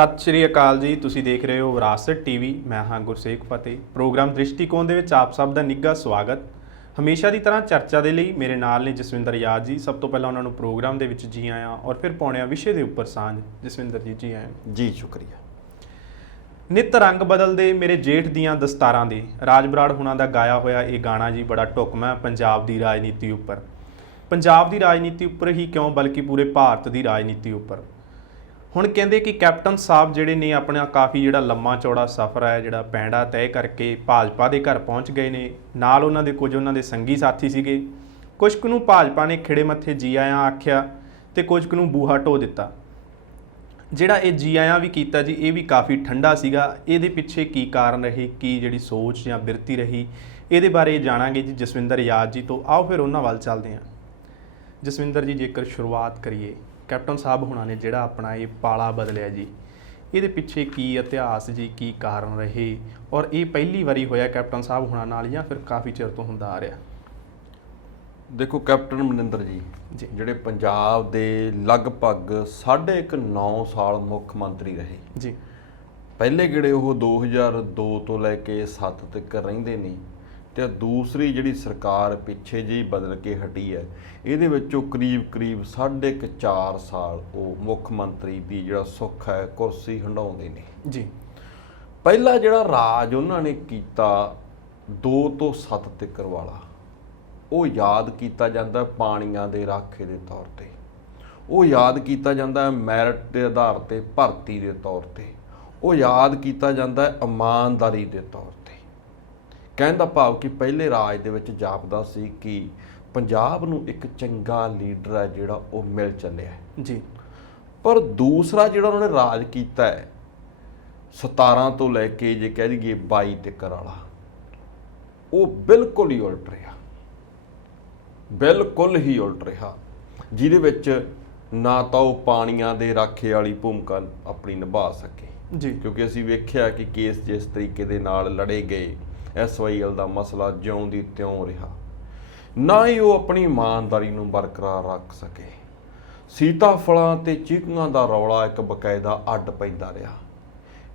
ਸਤਿ ਸ਼੍ਰੀ ਅਕਾਲ ਜੀ। ਤੁਸੀਂ ਦੇਖ ਰਹੇ ਹੋ ਵਿਰਾਸਤ ਟੀਵੀ। ਮੈਂ ਹਾਂ ਗੁਰਸੇਖ ਫਤਿਹ। ਪ੍ਰੋਗਰਾਮ ਦ੍ਰਿਸ਼ਟੀਕੋਣ ਦੇ ਵਿੱਚ ਆਪ ਸਭ ਦਾ ਨਿੱਘਾ ਸਵਾਗਤ। ਹਮੇਸ਼ਾ ਦੀ ਤਰ੍ਹਾਂ ਚਰਚਾ ਦੇ ਲਈ ਮੇਰੇ ਨਾਲ ਨੇ ਜਸਵਿੰਦਰ ਯਾਦ ਜੀ। ਸਭ ਤੋਂ ਪਹਿਲਾਂ ਉਹਨਾਂ ਨੂੰ ਪ੍ਰੋਗਰਾਮ ਦੇ ਵਿੱਚ ਜੀ ਆਇਆਂ ਔਰ ਫਿਰ ਪਾਉਣੇ ਆ ਵਿਸ਼ੇ ਦੇ ਉੱਪਰ ਸਾਂਝ। ਜਸਵਿੰਦਰ ਜੀ ਆਇਆਂ ਜੀ। ਸ਼ੁਕਰੀਆ। ਨਿੱਤ ਰੰਗ ਬਦਲਦੇ ਮੇਰੇ ਜੇਠ ਦੀਆਂ ਦਸਤਾਰਾਂ ਦੇ ਰਾਜ ਬਰਾੜ ਹੁਣਾਂ ਦਾ ਗਾਇਆ ਹੋਇਆ ਇਹ ਗਾਣਾ ਜੀ ਬੜਾ ਢੁਕਵਾਂ ਪੰਜਾਬ ਦੀ ਰਾਜਨੀਤੀ ਉੱਪਰ। ਪੰਜਾਬ ਦੀ ਰਾਜਨੀਤੀ ਉੱਪਰ ਹੀ ਕਿਉਂ ਬਲਕਿ ਪੂਰੇ ਭਾਰਤ ਦੀ ਰਾਜਨੀਤੀ ਉੱਪਰ। ਹੁਣ ਕਹਿੰਦੇ ਕਿ ਕੈਪਟਨ ਸਾਹਿਬ ਜਿਹੜੇ ਨੇ ਆਪਣਾ ਕਾਫੀ ਜਿਹੜਾ ਲੰਮਾ ਚੌੜਾ ਸਫ਼ਰ ਹੈ ਜਿਹੜਾ ਪੈਂਡਾ ਤੈਅ ਕਰਕੇ ਭਾਜਪਾ ਦੇ ਘਰ ਪਹੁੰਚ ਗਏ ਨੇ। ਨਾਲ ਉਹਨਾਂ ਦੇ ਕੁਝ ਉਹਨਾਂ ਦੇ ਸੰਗੀ ਸਾਥੀ ਸੀਗੇ। ਕੁਝ ਕੁ ਨੂੰ ਭਾਜਪਾ ਨੇ ਖਿੜੇ ਮੱਥੇ ਜੀ ਆਇਆਂ ਆਖਿਆ ਤੇ ਕੁਝ ਕੁ ਨੂੰ ਬੂਹਾ ਢੋ ਦਿੱਤਾ। ਜਿਹੜਾ ਇਹ ਜੀ ਆਇਆਂ ਵੀ ਕੀਤਾ ਜੀ ਇਹ ਵੀ ਕਾਫੀ ਠੰਡਾ ਸੀਗਾ। ਇਹਦੇ ਪਿੱਛੇ ਕੀ ਕਾਰਨ ਰਹੇ, ਕੀ ਜਿਹੜੀ ਸੋਚ ਜਾਂ ਬਿਰਤੀ ਰਹੀ, ਇਹਦੇ ਬਾਰੇ ਜਾਣਾਂਗੇ ਜੀ ਜਸਵਿੰਦਰ ਯਾਦ ਜੀ ਤੋਂ। ਆਓ ਫਿਰ ਉਹਨਾਂ ਵੱਲ ਚੱਲਦੇ ਹਾਂ। ਜਸਵਿੰਦਰ ਜੀ, ਜੇਕਰ ਸ਼ੁਰੂਆਤ ਕਰੀਏ ਕੈਪਟਨ ਸਾਹਿਬ ਹੁਣਾਂ ਨੇ ਜਿਹੜਾ ਆਪਣਾ ਇਹ ਪਾਲਾ ਬਦਲਿਆ ਜੀ, ਇਹਦੇ ਪਿੱਛੇ ਕੀ ਇਤਿਹਾਸ ਜੀ, ਕੀ ਕਾਰਨ ਰਹੇ ਔਰ ਇਹ ਪਹਿਲੀ ਵਾਰੀ ਹੋਇਆ ਕੈਪਟਨ ਸਾਹਿਬ ਹੁਣਾਂ ਨਾਲ ਜਾਂ ਫਿਰ ਕਾਫੀ ਚਿਰ ਤੋਂ ਹੁੰਦਾ ਆ ਰਿਹਾ? ਦੇਖੋ, ਕੈਪਟਨ ਅਮਰਿੰਦਰ ਜੀ ਜਿਹੜੇ ਪੰਜਾਬ ਦੇ ਲਗਭਗ 9.5 ਸਾਲ ਮੁੱਖ ਮੰਤਰੀ ਰਹੇ ਜੀ। ਪਹਿਲੇ ਗੇੜੇ ਉਹ 2002 ਤੋਂ ਲੈ ਕੇ 7 ਤੱਕ ਰਹਿੰਦੇ ਨੇ ਤੇ ਦੂਸਰੀ ਜਿਹੜੀ ਸਰਕਾਰ ਪਿੱਛੇ ਜਿਹੀ ਬਦਲ ਕੇ ਹਟੀ ਹੈ ਇਹਦੇ ਵਿੱਚੋਂ ਕਰੀਬ 4.5 ਸਾਲ ਉਹ ਮੁੱਖ ਮੰਤਰੀ ਦੀ ਜਿਹੜਾ ਸੁੱਖ ਹੈ ਕੁਰਸੀ ਹੰਢਾਉਂਦੇ ਨੇ ਜੀ। ਪਹਿਲਾ ਜਿਹੜਾ ਰਾਜ ਉਹਨਾਂ ਨੇ ਕੀਤਾ 2 ਤੋਂ 7 ਤੱਕ ਵਾਲਾ, ਉਹ ਯਾਦ ਕੀਤਾ ਜਾਂਦਾ ਪਾਣੀਆਂ ਦੇ ਰਾਖੇ ਦੇ ਤੌਰ ਤੇ, ਉਹ ਯਾਦ ਕੀਤਾ ਜਾਂਦਾ ਮੈਰਿਟ ਦੇ ਆਧਾਰ ਤੇ ਭਰਤੀ ਦੇ ਤੌਰ ਤੇ, ਉਹ ਯਾਦ ਕੀਤਾ ਜਾਂਦਾ ਇਮਾਨਦਾਰੀ ਦੇ ਤੌਰ ਤੇ। ਕਹਿਣ ਦਾ ਭਾਵ ਕਿ ਪਹਿਲੇ ਰਾਜ ਦੇ ਵਿੱਚ ਜਾਪਦਾ ਸੀ ਕਿ ਪੰਜਾਬ ਨੂੰ ਇੱਕ ਚੰਗਾ ਲੀਡਰ ਹੈ ਜਿਹੜਾ ਉਹ ਮਿਲ ਚੱਲਿਆ ਜੀ। ਪਰ ਦੂਸਰਾ ਜਿਹੜਾ ਉਹਨਾਂ ਨੇ ਰਾਜ ਕੀਤਾ ਹੈ 17 ਤੋਂ ਲੈ ਕੇ ਜੇ ਕਹਿ ਦਈਏ 22 ਤੱਕ ਵਾਲਾ, ਉਹ ਬਿਲਕੁਲ ਹੀ ਉਲਟ ਰਿਹਾ, ਬਿਲਕੁਲ ਹੀ ਉਲਟ ਰਿਹਾ, ਜਿਹਦੇ ਵਿੱਚ ਨਾ ਤਾਂ ਉਹ ਪਾਣੀਆਂ ਦੇ ਰਾਖੇ ਵਾਲੀ ਭੂਮਿਕਾ ਆਪਣੀ ਨਿਭਾ ਸਕੇ ਜੀ। ਕਿਉਂਕਿ ਅਸੀਂ ਵੇਖਿਆ ਕਿ ਕੇਸ ਜਿਸ ਤਰੀਕੇ ਦੇ ਨਾਲ ਲੜੇ ਗਏ, SYL ਦਾ ਮਸਲਾ ਜਿਉਂ ਦੀ ਤਿਉਂ ਰਿਹਾ, ਨਾ ਹੀ ਉਹ ਆਪਣੀ ਇਮਾਨਦਾਰੀ ਨੂੰ ਬਰਕਰਾਰ ਰੱਖ ਸਕੇ। ਸੀਤਾਫਲਾਂ ਤੇ ਚੀਕੂਆਂ ਦਾ ਰੌਲਾ ਇੱਕ ਬਕਾਇਦਾ ਅੱਡ ਪੈਂਦਾ ਰਿਹਾ।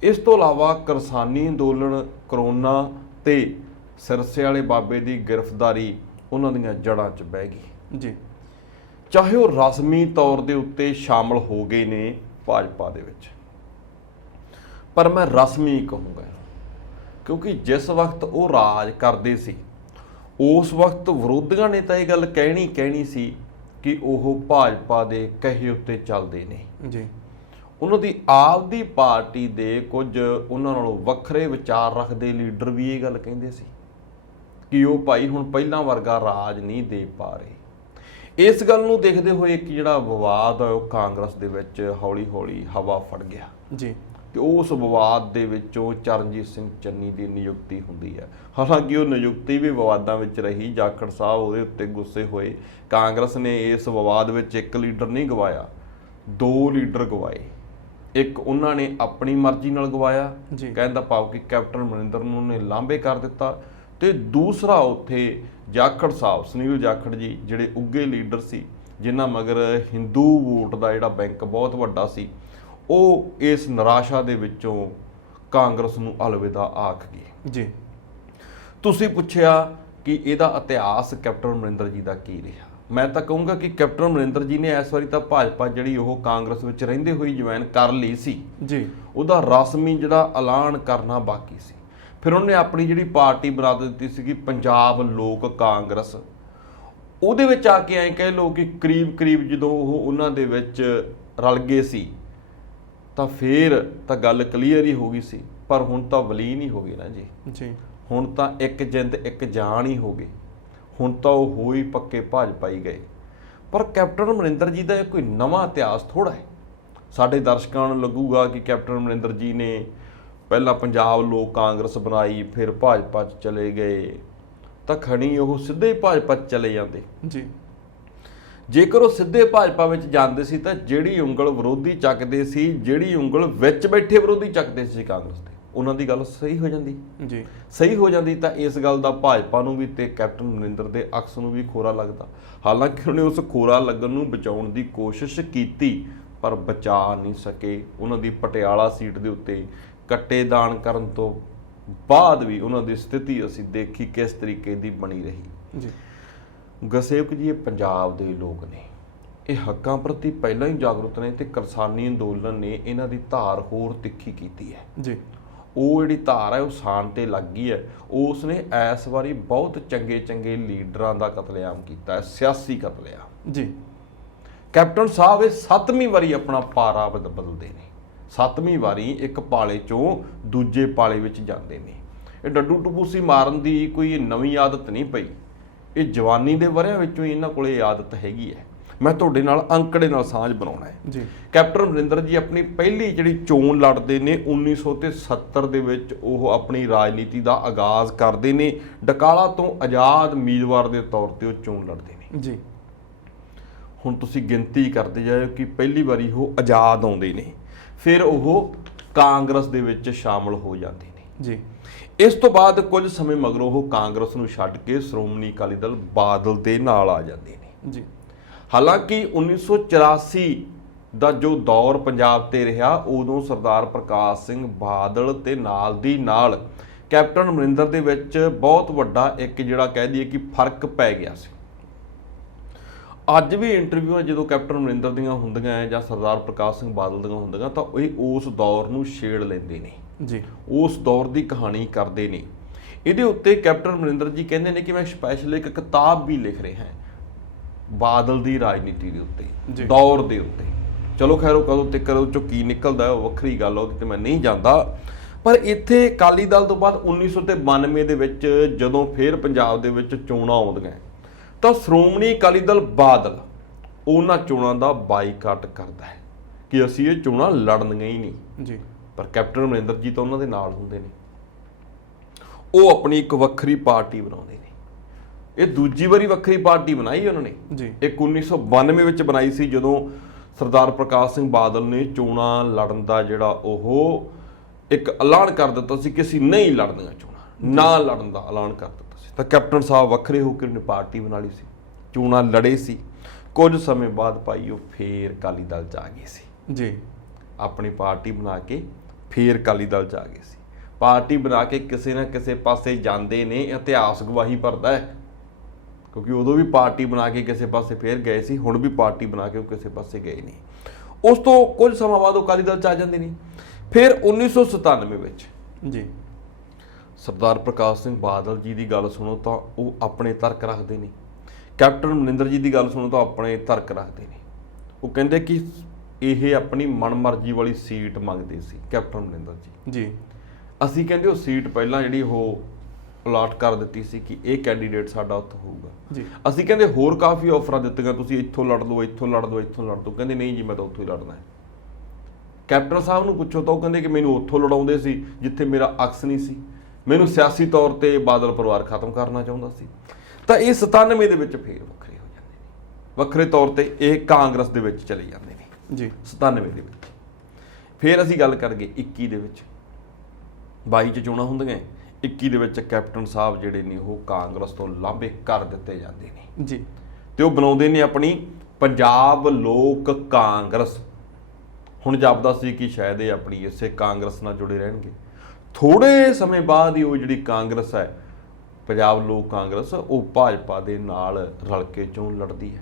ਇਸ ਤੋਂ ਇਲਾਵਾ ਕਿਸਾਨੀ ਅੰਦੋਲਨ, ਕਰੋਨਾ ਤੇ ਸਿਰਸੇ ਵਾਲੇ ਬਾਬੇ ਦੀ ਗ੍ਰਿਫਤਾਰੀ ਉਹਨਾਂ ਦੀਆਂ ਜੜ੍ਹਾਂ 'ਚ ਬਹਿ ਗਈ ਜੀ। ਚਾਹੇ ਉਹ ਰਸਮੀ ਤੌਰ ਦੇ ਉੱਤੇ ਸ਼ਾਮਲ ਹੋ ਗਏ ਨੇ ਭਾਜਪਾ ਦੇ ਵਿੱਚ, ਪਰ ਮੈਂ ਰਸਮੀ ਕਹੂੰਗਾ ਕਿਉਂਕਿ ਜਿਸ ਵਕਤ ਉਹ ਰਾਜ ਕਰਦੇ ਸੀ ਉਸ ਵਕਤ ਵਿਰੋਧੀਆਂ ਨੇ ਤਾਂ ਇਹ ਗੱਲ ਕਹਿਣੀ ਸੀ ਕਿ ਉਹ ਭਾਜਪਾ ਦੇ ਕਹੇ ਉੱਤੇ ਚੱਲਦੇ ਨੇ ਜੀ। ਉਹਨਾਂ ਦੀ ਆਪ ਦੀ ਪਾਰਟੀ ਦੇ ਕੁਝ ਉਹਨਾਂ ਨਾਲੋਂ ਵੱਖਰੇ ਵਿਚਾਰ ਰੱਖਦੇ ਲੀਡਰ ਵੀ ਇਹ ਗੱਲ ਕਹਿੰਦੇ ਸੀ ਕਿ ਉਹ ਭਾਈ ਹੁਣ ਪਹਿਲਾਂ ਵਰਗਾ ਰਾਜ ਨਹੀਂ ਦੇ ਪਾ ਰਹੇ। ਇਸ ਗੱਲ ਨੂੰ ਦੇਖਦੇ ਹੋਏ ਇੱਕ ਜਿਹੜਾ ਵਿਵਾਦ ਹੈ ਉਹ ਕਾਂਗਰਸ ਦੇ ਵਿੱਚ ਹੌਲੀ-ਹੌਲੀ ਹਵਾ ਫੜ ਗਿਆ ਜੀ। ਤੇ ਉਸ ਵਿਵਾਦ ਦੇ ਵਿੱਚੋਂ ਚਰਨਜੀਤ ਸਿੰਘ ਚੰਨੀ ਦੀ ਨਿਯੁਕਤੀ ਹੁੰਦੀ ਹੈ। ਹਾਲਾਂਕਿ ਉਹ ਨਿਯੁਕਤੀ ਵੀ ਵਿਵਾਦਾਂ ਵਿੱਚ ਰਹੀ। ਜਾਖੜ ਸਾਹਿਬ ਉਹਦੇ ਉੱਤੇ ਗੁੱਸੇ ਹੋਏ। ਕਾਂਗਰਸ ਨੇ ਇਸ ਵਿਵਾਦ ਵਿੱਚ ਇੱਕ ਲੀਡਰ ਨਹੀਂ ਗਵਾਇਆ, 2 ਲੀਡਰ ਗਵਾਏ। ਇੱਕ ਉਹਨਾਂ ਨੇ ਆਪਣੀ ਮਰਜ਼ੀ ਨਾਲ ਗਵਾਇਆ, ਕਹਿਣ ਦਾ ਭਾਵ ਕਿ ਕੈਪਟਨ ਅਮਰਿੰਦਰ ਨੂੰ ਉਹਨੇ ਲਾਂਭੇ ਕਰ ਦਿੱਤਾ, ਤੇ ਦੂਸਰਾ ਉੱਥੇ ਜਾਖੜ ਸਾਹਿਬ, ਸੁਨੀਲ ਜਾਖੜ ਜੀ ਜਿਹੜੇ ਉੱਘੇ ਲੀਡਰ ਸੀ, ਜਿਨ੍ਹਾਂ ਮਗਰ ਹਿੰਦੂ ਵੋਟ ਦਾ ਜਿਹੜਾ ਬੈਂਕ ਬਹੁਤ ਵੱਡਾ ਸੀ, ਉਹ ਇਸ ਨਿਰਾਸ਼ਾ ਦੇ ਵਿੱਚੋਂ ਕਾਂਗਰਸ ਨੂੰ ਅਲਵਿਦਾ ਆਖ ਗਏ ਜੀ। ਤੁਸੀਂ ਪੁੱਛਿਆ ਕਿ ਇਹਦਾ ਇਤਿਹਾਸ ਕੈਪਟਨ ਅਮਰਿੰਦਰ ਜੀ ਦਾ ਕੀ ਰਿਹਾ। ਮੈਂ ਤਾਂ ਕਹੂੰਗਾ ਕਿ ਕੈਪਟਨ ਅਮਰਿੰਦਰ ਜੀ ਨੇ ਇਸ ਵਾਰੀ ਤਾਂ ਭਾਜਪਾ ਜਿਹੜੀ ਉਹ ਕਾਂਗਰਸ ਵਿੱਚ ਰਹਿੰਦੇ ਹੋਈ ਜੁਆਇਨ ਕਰ ਲਈ ਸੀ ਜੀ। ਉਹਦਾ ਰਸਮੀ ਜਿਹੜਾ ਐਲਾਨ ਕਰਨਾ ਬਾਕੀ ਸੀ। ਫਿਰ ਉਹਨੇ ਆਪਣੀ ਜਿਹੜੀ ਪਾਰਟੀ ਬਣਾ ਦਿੱਤੀ ਸੀਗੀ ਪੰਜਾਬ ਲੋਕ ਕਾਂਗਰਸ, ਉਹਦੇ ਵਿੱਚ ਆ ਕੇ ਐਂ ਕਹਿ ਲਓ ਕਿ ਕਰੀਬ ਜਦੋਂ ਉਹ ਉਹਨਾਂ ਦੇ ਵਿੱਚ ਰਲ ਗਏ ਸੀ ਤਾਂ ਫੇਰ ਤਾਂ ਗੱਲ ਕਲੀਅਰ ਹੀ ਹੋ ਗਈ ਸੀ। ਪਰ ਹੁਣ ਤਾਂ ਵਲੀਨ ਹੀ ਹੋ ਗਏ ਨਾ ਜੀ। ਹੁਣ ਤਾਂ ਇੱਕ ਜਿੰਦ ਇੱਕ ਜਾਨ ਹੀ ਹੋ ਗਏ। ਹੁਣ ਤਾਂ ਉਹ ਹੋ ਹੀ ਪੱਕੇ ਭਾਜਪਾ ਹੀ ਗਏ। ਪਰ ਕੈਪਟਨ ਅਮਰਿੰਦਰ ਜੀ ਦਾ ਇਹ ਕੋਈ ਨਵਾਂ ਇਤਿਹਾਸ ਥੋੜ੍ਹਾ ਹੈ। ਸਾਡੇ ਦਰਸ਼ਕਾਂ ਨੂੰ ਲੱਗੂਗਾ ਕਿ ਕੈਪਟਨ ਅਮਰਿੰਦਰ ਜੀ ਨੇ ਪਹਿਲਾਂ ਪੰਜਾਬ ਲੋਕ ਕਾਂਗਰਸ ਬਣਾਈ, ਫਿਰ ਭਾਜਪਾ 'ਚ ਚਲੇ ਗਏ, ਤਾਂ ਖਣੀ ਉਹ ਸਿੱਧੇ ਹੀ ਭਾਜਪਾ 'ਚ ਚਲੇ ਜਾਂਦੇ ਜੀ। ਜੇਕਰ ਉਹ ਸਿੱਧੇ ਭਾਜਪਾ ਵਿੱਚ ਜਾਂਦੇ ਸੀ ਤਾਂ ਜਿਹੜੀ ਉਂਗਲ ਵਿਰੋਧੀ ਚੱਕਦੇ ਸੀ, ਜਿਹੜੀ ਉਂਗਲ ਵਿੱਚ ਬੈਠੇ ਵਿਰੋਧੀ ਚੱਕਦੇ ਸੀ ਕਾਂਗਰਸ ਦੇ, ਉਹਨਾਂ ਦੀ ਗੱਲ ਸਹੀ ਹੋ ਜਾਂਦੀ ਜੀ। ਸਹੀ ਹੋ ਜਾਂਦੀ ਤਾਂ ਇਸ ਗੱਲ ਦਾ ਭਾਜਪਾ ਨੂੰ ਵੀ ਤੇ ਕੈਪਟਨ ਅਮਰਿੰਦਰ ਦੇ ਅਕਸ ਨੂੰ ਵੀ ਖੋਰਾ ਲੱਗਦਾ। ਹਾਲਾਂਕਿ ਉਹਨੇ ਉਸ ਖੋਰਾ ਲੱਗਣ ਨੂੰ ਬਚਾਉਣ ਦੀ ਕੋਸ਼ਿਸ਼ ਕੀਤੀ, ਪਰ ਬਚਾ ਨਹੀਂ ਸਕੇ। ਉਹਨਾਂ ਦੀ ਪਟਿਆਲਾ ਸੀਟ ਦੇ ਉੱਤੇ ਕੱਟੇ ਦਾਨ ਕਰਨ ਤੋਂ ਬਾਅਦ ਵੀ ਉਹਨਾਂ ਦੀ ਸਥਿਤੀ ਅਸੀਂ ਦੇਖੀ ਕਿਸ ਤਰੀਕੇ ਦੀ ਬਣੀ ਰਹੀ ਜੀ। ਗੁਰਸੇਵਕ ਜੀ, ਇਹ ਪੰਜਾਬ ਦੇ ਲੋਕ ਨੇ, ਇਹ ਹੱਕਾਂ ਪ੍ਰਤੀ ਪਹਿਲਾਂ ਹੀ ਜਾਗਰੂਕ ਨੇ ਤੇ ਕਿਸਾਨੀ ਅੰਦੋਲਨ ਨੇ ਇਹਨਾਂ ਦੀ ਧਾਰ ਹੋਰ ਤਿੱਖੀ ਕੀਤੀ ਹੈ ਜੀ। ਉਹ ਜਿਹੜੀ ਧਾਰ ਹੈ ਉਹ ਸਾਨ ਤੇ ਲੱਗ ਗਈ ਹੈ। ਉਸ ਨੇ ਇਸ ਵਾਰੀ ਬਹੁਤ ਚੰਗੇ ਚੰਗੇ ਲੀਡਰਾਂ ਦਾ ਕਤਲੇਆਮ ਕੀਤਾ ਹੈ, ਸਿਆਸੀ ਕਤਲੇਆਮ ਜੀ। ਕੈਪਟਨ ਸਾਹਿਬ ਇਹ 7ਵੀਂ ਵਾਰੀ ਆਪਣਾ ਪਾਰਾ ਬਦਲਦੇ ਨੇ, 7ਵੀਂ ਵਾਰੀ ਇੱਕ ਪਾਲੇ ਚੋਂ ਦੂਜੇ ਪਾਲੇ ਵਿੱਚ ਜਾਂਦੇ ਨੇ। ਇਹ ਡੱਡੂ ਟਪੂਸੀ ਮਾਰਨ ਦੀ ਕੋਈ ਨਵੀਂ ਆਦਤ ਨਹੀਂ ਪਈ, ਇਹ ਜਵਾਨੀ ਦੇ ਵਰਿਆਂ ਵਿੱਚੋਂ ਹੀ ਇਹਨਾਂ ਕੋਲ ਇਹ ਆਦਤ ਹੈਗੀ ਹੈ। ਮੈਂ ਤੁਹਾਡੇ ਨਾਲ ਅੰਕੜੇ ਨਾਲ ਸਾਂਝ ਬਣਾਉਣਾ ਹੈ ਜੀ। ਕੈਪਟਨ ਅਮਰਿੰਦਰ ਜੀ ਆਪਣੀ ਪਹਿਲੀ ਜਿਹੜੀ ਚੋਣ ਲੜਦੇ ਨੇ 1970 ਦੇ ਵਿੱਚ, ਉਹ ਆਪਣੀ ਰਾਜਨੀਤੀ ਦਾ ਆਗਾਜ਼ ਕਰਦੇ ਨੇ। ਡਕਾਲਾ ਤੋਂ ਆਜ਼ਾਦ ਉਮੀਦਵਾਰ ਦੇ ਤੌਰ ਤੇ ਉਹ ਚੋਣ ਲੜਦੇ ਨੇ ਜੀ। ਹੁਣ ਤੁਸੀਂ ਗਿਣਤੀ ਕਰਦੇ ਜਾਓ ਕਿ ਪਹਿਲੀ ਵਾਰੀ ਉਹ ਆਜ਼ਾਦ ਆਉਂਦੇ ਨੇ, ਫਿਰ ਉਹ ਕਾਂਗਰਸ ਦੇ ਵਿੱਚ ਸ਼ਾਮਲ ਹੋ ਜਾਂਦੇ ਨੇ ਜੀ। ਇਸ ਤੋਂ ਬਾਅਦ ਕੁਝ ਸਮੇਂ ਮਗਰੋਂ ਉਹ ਕਾਂਗਰਸ ਨੂੰ ਛੱਡ ਕੇ ਸ਼੍ਰੋਮਣੀ ਅਕਾਲੀ ਦਲ ਬਾਦਲ ਦੇ ਨਾਲ ਆ ਜਾਂਦੇ ਨੇ ਜੀ। ਹਾਲਾਂਕਿ 1984 ਦਾ ਜੋ ਦੌਰ ਪੰਜਾਬ ਤੇ ਰਿਹਾ, ਉਦੋਂ ਸਰਦਾਰ ਪ੍ਰਕਾਸ਼ ਸਿੰਘ ਬਾਦਲ ਤੇ ਨਾਲ ਦੀ ਨਾਲ ਕੈਪਟਨ ਅਮਰਿੰਦਰ ਦੇ ਵਿੱਚ ਬਹੁਤ ਵੱਡਾ ਇੱਕ ਜਿਹੜਾ ਕਹਿ ਦਈਏ ਕਿ ਫਰਕ ਪੈ ਗਿਆ ਸੀ। ਅੱਜ ਵੀ ਇੰਟਰਵਿਊਆਂ ਜਦੋਂ ਕੈਪਟਨ ਅਮਰਿੰਦਰ ਦੀਆਂ ਹੁੰਦੀਆਂ ਜਾਂ ਸਰਦਾਰ ਪ੍ਰਕਾਸ਼ ਸਿੰਘ ਬਾਦਲ ਦੀਆਂ ਹੁੰਦੀਆਂ ਤਾਂ ਇਹ ਉਸ ਦੌਰ ਨੂੰ ਛੇੜ ਲੈਂਦੇ ਨੇ ਜੀ। ਉਸ ਦੌਰ ਦੀ ਕਹਾਣੀ ਕਰਦੇ ਨੇ। ਇਹਦੇ ਉੱਤੇ ਕੈਪਟਨ ਅਮਰਿੰਦਰ ਜੀ ਕਹਿੰਦੇ ਨੇ ਕਿ ਮੈਂ ਸਪੈਸ਼ਲ ਇੱਕ ਕਿਤਾਬ ਵੀ ਲਿਖ ਰਿਹਾ ਬਾਦਲ ਦੀ ਰਾਜਨੀਤੀ ਦੇ ਉੱਤੇ, ਦੌਰ ਦੇ ਉੱਤੇ। ਚਲੋ ਖੈਰ ਉਹ ਕਦੋਂ ਤੱਕ ਉਹ ਚੋਂ ਕੀ ਨਿਕਲਦਾ ਉਹ ਵੱਖਰੀ ਗੱਲ, ਉਹਦੇ ਤੇ ਮੈਂ ਨਹੀਂ ਜਾਂਦਾ। ਪਰ ਇੱਥੇ ਅਕਾਲੀ ਦਲ ਤੋਂ ਬਾਅਦ 1992 ਦੇ ਵਿੱਚ ਜਦੋਂ ਫਿਰ ਪੰਜਾਬ ਦੇ ਵਿੱਚ ਚੋਣਾਂ ਆਉਂਦੀਆਂ ਤਾਂ ਸ਼੍ਰੋਮਣੀ ਅਕਾਲੀ ਦਲ ਬਾਦਲ ਉਹਨਾਂ ਚੋਣਾਂ ਦਾ ਬਾਈਕਾਟ ਕਰਦਾ ਹੈ ਕਿ ਅਸੀਂ ਇਹ ਚੋਣਾਂ ਲੜਨੀਆਂ ਹੀ ਨਹੀਂ ਜੀ। ਪਰ ਕੈਪਟਨ ਅਮਰਿੰਦਰ ਜੀ ਤਾਂ ਉਹਨਾਂ ਦੇ ਨਾਲ ਹੁੰਦੇ ਨੇ, ਉਹ ਆਪਣੀ ਇੱਕ ਵੱਖਰੀ ਪਾਰਟੀ ਬਣਾਉਂਦੇ ਨੇ। ਇਹ ਦੂਜੀ ਵਾਰੀ ਵੱਖਰੀ ਪਾਰਟੀ ਬਣਾਈ ਉਹਨਾਂ ਨੇ ਜੀ। ਇੱਕ 1992 ਵਿੱਚ ਬਣਾਈ ਸੀ ਜਦੋਂ ਸਰਦਾਰ ਪ੍ਰਕਾਸ਼ ਸਿੰਘ ਬਾਦਲ ਨੇ ਚੋਣਾਂ ਲੜਨ ਦਾ ਜਿਹੜਾ ਉਹ ਇੱਕ ਐਲਾਨ ਕਰ ਦਿੱਤਾ ਸੀ ਕਿ ਅਸੀਂ ਨਹੀਂ ਲੜਨੀਆਂ ਚੋਣਾਂ, ਨਾ ਲੜਨ ਦਾ ਐਲਾਨ ਕਰ ਦਿੱਤਾ ਸੀ। ਤਾਂ ਕੈਪਟਨ ਸਾਹਿਬ ਵੱਖਰੇ ਹੋ ਕੇ ਉਹਨੇ ਪਾਰਟੀ ਬਣਾ ਲਈ ਸੀ, ਚੋਣਾਂ ਲੜੇ ਸੀ। ਕੁਝ ਸਮੇਂ ਬਾਅਦ ਭਾਈ ਉਹ ਫੇਰ ਅਕਾਲੀ ਦਲ 'ਚ ਆ ਗਏ ਸੀ ਜੀ। ਆਪਣੀ ਪਾਰਟੀ ਬਣਾ ਕੇ ਫੇਰ ਅਕਾਲੀ ਦਲ 'ਚ ਆ ਗਏ ਸੀ। ਪਾਰਟੀ ਬਣਾ ਕੇ ਕਿਸੇ ਨਾ ਕਿਸੇ ਪਾਸੇ ਜਾਂਦੇ ਨੇ, ਇਤਿਹਾਸ ਗਵਾਹੀ ਭਰਦਾ ਹੈ ਕਿਉਂਕਿ ਉਦੋਂ ਵੀ ਪਾਰਟੀ ਬਣਾ ਕੇ ਕਿਸੇ ਪਾਸੇ ਫੇਰ ਗਏ ਸੀ, ਹੁਣ ਵੀ ਪਾਰਟੀ ਬਣਾ ਕੇ ਉਹ ਕਿਸੇ ਪਾਸੇ ਗਏ ਨਹੀਂ। ਉਸ ਤੋਂ ਕੁਝ ਸਮਾਂ ਬਾਅਦ ਉਹ ਅਕਾਲੀ ਦਲ 'ਚ ਆ ਜਾਂਦੇ ਨੇ। ਫਿਰ 1997 ਵਿੱਚ ਜੀ ਸਰਦਾਰ ਪ੍ਰਕਾਸ਼ ਸਿੰਘ ਬਾਦਲ ਜੀ ਦੀ ਗੱਲ ਸੁਣੋ ਤਾਂ ਉਹ ਆਪਣੇ ਤਰਕ ਰੱਖਦੇ ਨੇ, ਕੈਪਟਨ ਅਮਰਿੰਦਰ ਜੀ ਦੀ ਗੱਲ ਸੁਣੋ ਤਾਂ ਆਪਣੇ ਤਰਕ ਰੱਖਦੇ ਨੇ। ਉਹ ਕਹਿੰਦੇ ਕਿ ਇਹ ਆਪਣੀ ਮਨਮਰਜ਼ੀ ਵਾਲੀ ਸੀਟ ਮੰਗਦੇ ਸੀ ਕੈਪਟਨ ਅਮਰਿੰਦਰ ਜੀ। ਜੀ। ਅਸੀਂ ਕਹਿੰਦੇ ਉਹ ਸੀਟ ਪਹਿਲਾਂ ਜਿਹੜੀ ਉਹ ਅਲਾਟ ਕਰ ਦਿੱਤੀ ਸੀ ਕਿ ਇਹ ਕੈਂਡੀਡੇਟ ਸਾਡਾ ਉੱਥੇ ਹੋਊਗਾ ਜੀ। ਅਸੀਂ ਕਹਿੰਦੇ ਹੋਰ ਕਾਫੀ ਆਫਰਾਂ ਦਿੱਤੀਆਂ, ਤੁਸੀਂ ਇੱਥੋਂ ਲੜ ਲਓ, ਇੱਥੋਂ ਲੜ ਲਓ, ਇੱਥੋਂ ਲੜ ਲਓ। ਕਹਿੰਦੇ ਨਹੀਂ ਜੀ ਮੈਂ ਤਾਂ ਉੱਥੋਂ ਹੀ ਲੜਨਾ ਹੈ। ਕੈਪਟਨ ਸਾਹਿਬ ਨੂੰ ਪੁੱਛੋ ਤਾਂ ਉਹ ਕਹਿੰਦੇ ਕਿ ਮੈਨੂੰ ਉੱਥੋਂ ਲੜਾਉਂਦੇ ਸੀ ਜਿੱਥੇ ਮੇਰਾ ਅਕਸ ਨਹੀਂ ਸੀ, ਮੈਨੂੰ ਸਿਆਸੀ ਤੌਰ ਤੇ ਬਾਦਲ ਪਰਿਵਾਰ ਖਤਮ ਕਰਨਾ ਚਾਹੁੰਦਾ ਸੀ। ਤਾਂ ਇਹ 97 ਦੇ ਵਿੱਚ ਫੇਰ ਵੱਖਰੇ ਹੋ ਜਾਂਦੇ ਨੇ, ਵੱਖਰੇ ਤੌਰ ਤੇ ਇਹ ਕਾਂਗਰਸ ਦੇ ਵਿੱਚ ਚਲੇ ਜਾਂਦੇ ਨੇ ਜੀ। 97 ਦੇ ਵਿੱਚ। ਫਿਰ ਅਸੀਂ ਗੱਲ ਕਰਗੇ 21 ਦੇ ਵਿੱਚ, 22 ਚ ਚੋਣਾਂ ਹੁੰਦੀਆਂ, 21 ਦੇ ਵਿੱਚ ਕੈਪਟਨ ਸਾਹਿਬ ਜਿਹੜੇ ਨੇ ਉਹ ਕਾਂਗਰਸ ਤੋਂ ਲਾਂਭੇ ਕਰ ਦਿੱਤੇ ਜਾਂਦੇ ਨੇ ਜੀ। ਤੇ ਉਹ ਬਣਾਉਂਦੇ ਨੇ ਆਪਣੀ ਪੰਜਾਬ ਲੋਕ ਕਾਂਗਰਸ। ਹੁਣ ਜਾਪਦਾ ਸੀ ਕਿ ਸ਼ਾਇਦ ਇਹ ਆਪਣੀ ਇਸੇ ਕਾਂਗਰਸ ਨਾਲ ਜੁੜੇ ਰਹਿਣਗੇ। ਥੋੜੇ ਸਮੇਂ ਬਾਅਦ ਹੀ ਉਹ ਜਿਹੜੀ ਕਾਂਗਰਸ ਹੈ, ਪੰਜਾਬ ਲੋਕ ਕਾਂਗਰਸ, ਉਹ ਭਾਜਪਾ ਦੇ ਨਾਲ ਰਲ ਕੇ ਚੋਣ ਲੜਦੀ ਹੈ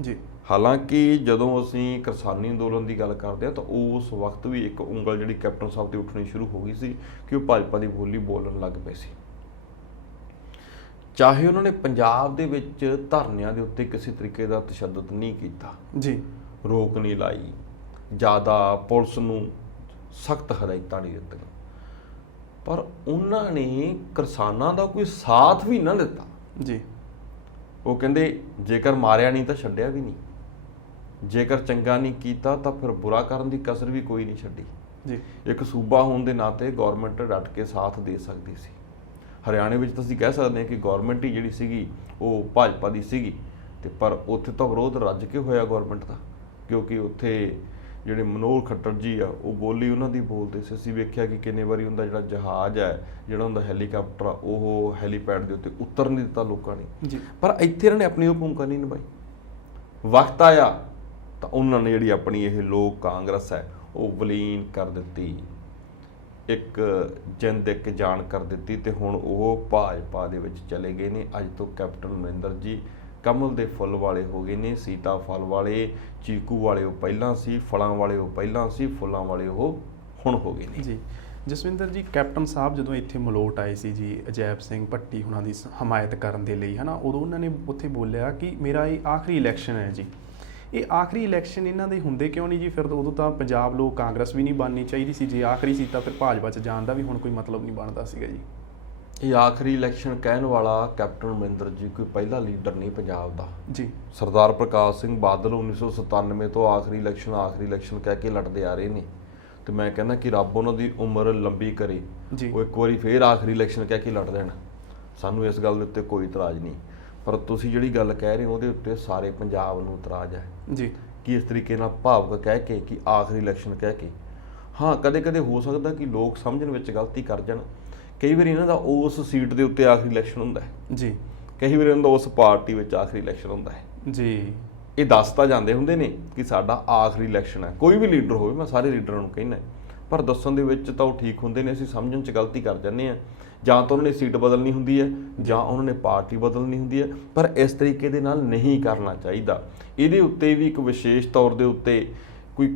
ਜੀ। ਹਾਲਾਂਕਿ ਜਦੋਂ ਅਸੀਂ ਕਿਸਾਨੀ ਅੰਦੋਲਨ ਦੀ ਗੱਲ ਕਰਦੇ ਹਾਂ ਤਾਂ ਉਸ ਵਕਤ ਵੀ ਇੱਕ ਉਂਗਲ ਜਿਹੜੀ ਕੈਪਟਨ ਸਾਹਿਬ ਦੀ ਉੱਠਣੀ ਸ਼ੁਰੂ ਹੋ ਗਈ ਸੀ ਕਿ ਉਹ ਭਾਜਪਾ ਦੀ ਬੋਲੀ ਬੋਲਣ ਲੱਗ ਪਏ ਸੀ। ਚਾਹੇ ਉਹਨਾਂ ਨੇ ਪੰਜਾਬ ਦੇ ਵਿੱਚ ਧਰਨਿਆਂ ਦੇ ਉੱਤੇ ਕਿਸੇ ਤਰੀਕੇ ਦਾ ਤਸ਼ੱਦਦ ਨਹੀਂ ਕੀਤਾ ਜੀ, ਰੋਕ ਨਹੀਂ ਲਾਈ, ਜ਼ਿਆਦਾ ਪੁਲਿਸ ਨੂੰ ਸਖਤ ਹਦਾਇਤਾਂ ਨਹੀਂ ਦਿੱਤੀਆਂ, ਪਰ ਉਹਨਾਂ ਨੇ ਕਿਸਾਨਾਂ ਦਾ ਕੋਈ ਸਾਥ ਵੀ ਨਾ ਦਿੱਤਾ ਜੀ। ਉਹ ਕਹਿੰਦੇ ਜੇਕਰ ਮਾਰਿਆ ਨਹੀਂ ਤਾਂ ਛੱਡਿਆ ਵੀ ਨਹੀਂ, ਜੇਕਰ ਚੰਗਾ ਨਹੀਂ ਕੀਤਾ ਤਾਂ ਫਿਰ ਬੁਰਾ ਕਰਨ ਦੀ ਕਸਰ ਵੀ ਕੋਈ ਨਹੀਂ ਛੱਡੀ ਜੀ। ਇੱਕ ਸੂਬਾ ਹੋਣ ਦੇ ਨਾਤੇ ਗੌਰਮੈਂਟ ਡਟ ਕੇ ਸਾਥ ਦੇ ਸਕਦੀ ਸੀ। ਹਰਿਆਣੇ ਵਿੱਚ ਤਾਂ ਅਸੀਂ ਕਹਿ ਸਕਦੇ ਹਾਂ ਕਿ ਗੌਰਮੈਂਟ ਹੀ ਜਿਹੜੀ ਸੀਗੀ ਉਹ ਭਾਜਪਾ ਦੀ ਸੀਗੀ, ਤੇ ਪਰ ਉੱਥੇ ਤਾਂ ਵਿਰੋਧ ਰੱਜ ਕੇ ਹੋਇਆ ਗੌਰਮੈਂਟ ਦਾ, ਕਿਉਂਕਿ ਉੱਥੇ ਜਿਹੜੇ ਮਨੋਹਰ ਖੱਟਰ ਜੀ ਆ ਉਹ ਬੋਲੀ ਉਹਨਾਂ ਦੀ ਬੋਲਦੇ ਸੀ। ਅਸੀਂ ਵੇਖਿਆ ਕਿ ਕਿੰਨੇ ਵਾਰੀ ਹੁੰਦਾ ਜਿਹੜਾ ਜਹਾਜ਼ ਹੈ, ਜਿਹੜਾ ਹੁੰਦਾ ਹੈਲੀਕਾਪਟਰ ਆ, ਉਹ ਹੈਲੀਪੈਡ ਦੇ ਉੱਤੇ ਉਤਰ ਨਹੀਂ ਦਿੱਤਾ ਲੋਕਾਂ ਨੇ। ਜੀ। ਪਰ ਇੱਥੇ ਇਹਨਾਂ ਨੇ ਆਪਣੀ ਉਹ ਭੂਮਿਕਾ ਨਹੀਂ ਨਿਭਾਈ। ਵਕਤ ਆਇਆ ਤਾਂ ਉਹਨਾਂ ਨੇ ਜਿਹੜੀ ਆਪਣੀ ਇਹ ਲੋਕ ਕਾਂਗਰਸ ਹੈ ਉਹ ਵਿਲੀਨ ਕਰ ਦਿੱਤੀ, ਇੱਕ ਜਿੰਦ ਇੱਕ ਜਾਨ ਕਰ ਦਿੱਤੀ ਤੇ ਹੁਣ ਉਹ ਭਾਜਪਾ ਦੇ ਵਿੱਚ ਚਲੇ ਗਏ ਨੇ। ਅੱਜ ਤੋਂ ਕੈਪਟਨ ਅਮਰਿੰਦਰ ਜੀ ਕਮਲ ਦੇ ਫੁੱਲ ਵਾਲੇ ਹੋ ਗਏ ਨੇ, ਸੀਤਾ ਫਲ ਵਾਲੇ, ਚੀਕੂ ਵਾਲੇ ਉਹ ਪਹਿਲਾਂ ਸੀ, ਫਲਾਂ ਵਾਲੇ ਉਹ ਪਹਿਲਾਂ ਸੀ, ਫੁੱਲਾਂ ਵਾਲੇ ਉਹ ਹੁਣ ਹੋ ਗਏ ਨੇ ਜੀ। ਜਸਵਿੰਦਰ ਜੀ, ਕੈਪਟਨ ਸਾਹਿਬ ਜਦੋਂ ਇੱਥੇ ਮਲੋਟ ਆਏ ਸੀ ਜੀ ਅਜੈਬ ਸਿੰਘ ਭੱਟੀ ਹੁਣਾਂ ਦੀ ਹਮਾਇਤ ਕਰਨ ਦੇ ਲਈ, ਹੈ ਨਾ, ਉਦੋਂ ਉਹਨਾਂ ਨੇ ਉੱਥੇ ਬੋਲਿਆ ਕਿ ਮੇਰਾ ਇਹ ਆਖਰੀ ਇਲੈਕਸ਼ਨ ਹੈ ਜੀ। ਇਹ ਆਖਰੀ ਇਲੈਕਸ਼ਨ ਇਹਨਾਂ ਦੇ ਹੁੰਦੇ ਕਿਉਂ ਨਹੀਂ ਜੀ? ਫਿਰ ਉਦੋਂ ਤਾਂ ਪੰਜਾਬ ਲੋਕ ਕਾਂਗਰਸ ਵੀ ਨਹੀਂ ਬਣਨੀ ਚਾਹੀਦੀ ਸੀ, ਜੇ ਆਖਰੀ ਸੀ ਤਾਂ ਫਿਰ ਭਾਜਪਾ 'ਚ ਜਾਣ ਦਾ ਵੀ ਹੁਣ ਕੋਈ ਮਤਲਬ ਨਹੀਂ ਬਣਦਾ ਸੀਗਾ ਜੀ। ਇਹ ਆਖਰੀ ਇਲੈਕਸ਼ਨ ਕਹਿਣ ਵਾਲਾ ਕੈਪਟਨ ਅਮਰਿੰਦਰ ਜੀ ਕੋਈ ਪਹਿਲਾ ਲੀਡਰ ਨਹੀਂ ਪੰਜਾਬ ਦਾ ਜੀ। ਸਰਦਾਰ ਪ੍ਰਕਾਸ਼ ਸਿੰਘ ਬਾਦਲ 1997 ਤੋਂ ਆਖਰੀ ਇਲੈਕਸ਼ਨ ਕਹਿ ਕੇ ਲੜਦੇ ਆ ਰਹੇ ਨੇ, ਤੇ ਮੈਂ ਕਹਿੰਦਾ ਕਿ ਰੱਬ ਉਹਨਾਂ ਦੀ ਉਮਰ ਲੰਬੀ ਕਰੇ, ਉਹ ਇੱਕ ਵਾਰੀ ਫੇਰ ਆਖਰੀ ਇਲੈਕਸ਼ਨ ਕਹਿ ਕੇ ਲੜ ਦੇਣ। ਸਾਨੂੰ ਇਸ ਗੱਲ ਦੇ ਉੱਤੇ ਕੋਈ ਇਤਰਾਜ਼ ਨਹੀਂ, ਪਰ ਤੁਸੀਂ ਜਿਹੜੀ ਗੱਲ ਕਹਿ ਰਹੇ ਹੋ ਉਹਦੇ ਉੱਤੇ ਸਾਰੇ ਪੰਜਾਬ ਨੂੰ ਇਤਰਾਜ਼ ਹੈ ਜੀ ਕਿ ਇਸ ਤਰੀਕੇ ਨਾਲ ਭਾਵੁਕ ਕਹਿ ਕੇ ਕਿ ਆਖਰੀ ਇਲੈਕਸ਼ਨ ਕਹਿ ਕੇ। ਹਾਂ, ਕਦੇ ਕਦੇ ਹੋ ਸਕਦਾ ਕਿ ਲੋਕ ਸਮਝਣ ਵਿੱਚ ਗਲਤੀ ਕਰ ਜਾਣ, ਕਈ ਵਾਰੀ ਇਹਨਾਂ ਦਾ ਉਸ ਸੀਟ ਦੇ ਉੱਤੇ ਆਖਰੀ ਇਲੈਕਸ਼ਨ ਹੁੰਦਾ ਹੈ ਜੀ, ਕਈ ਵਾਰੀ ਇਹਨਾਂ ਦਾ ਉਸ ਪਾਰਟੀ ਵਿੱਚ ਆਖਰੀ ਇਲੈਕਸ਼ਨ ਹੁੰਦਾ ਹੈ ਜੀ। ਇਹ ਦੱਸ ਤਾਂ ਜਾਂਦੇ ਹੁੰਦੇ ਨੇ ਕਿ ਸਾਡਾ ਆਖਰੀ ਇਲੈਕਸ਼ਨ ਹੈ, ਕੋਈ ਵੀ ਲੀਡਰ ਹੋਵੇ, ਮੈਂ ਸਾਰੇ ਲੀਡਰਾਂ ਨੂੰ ਕਹਿੰਦਾ, ਪਰ ਦੱਸਣ ਦੇ ਵਿੱਚ ਤਾਂ ਉਹ ਠੀਕ ਹੁੰਦੇ ਨੇ, ਅਸੀਂ ਸਮਝਣ 'ਚ ਗਲਤੀ ਕਰ ਜਾਂਦੇ ਹਾਂ। ਜਾਂ ਤਾਂ ਉਹਨਾਂ ਨੇ ਸੀਟ ਬਦਲਣੀ ਹੁੰਦੀ ਹੈ ਜਾਂ ਉਹਨਾਂ ਨੇ ਪਾਰਟੀ ਬਦਲਣੀ ਹੁੰਦੀ ਹੈ, ਪਰ ਇਸ ਤਰੀਕੇ ਦੇ ਨਾਲ ਨਹੀਂ ਕਰਨਾ ਚਾਹੀਦਾ। ਇਹਦੇ ਉੱਤੇ ਵੀ ਇੱਕ ਵਿਸ਼ੇਸ਼ ਤੌਰ ਦੇ ਉੱਤੇ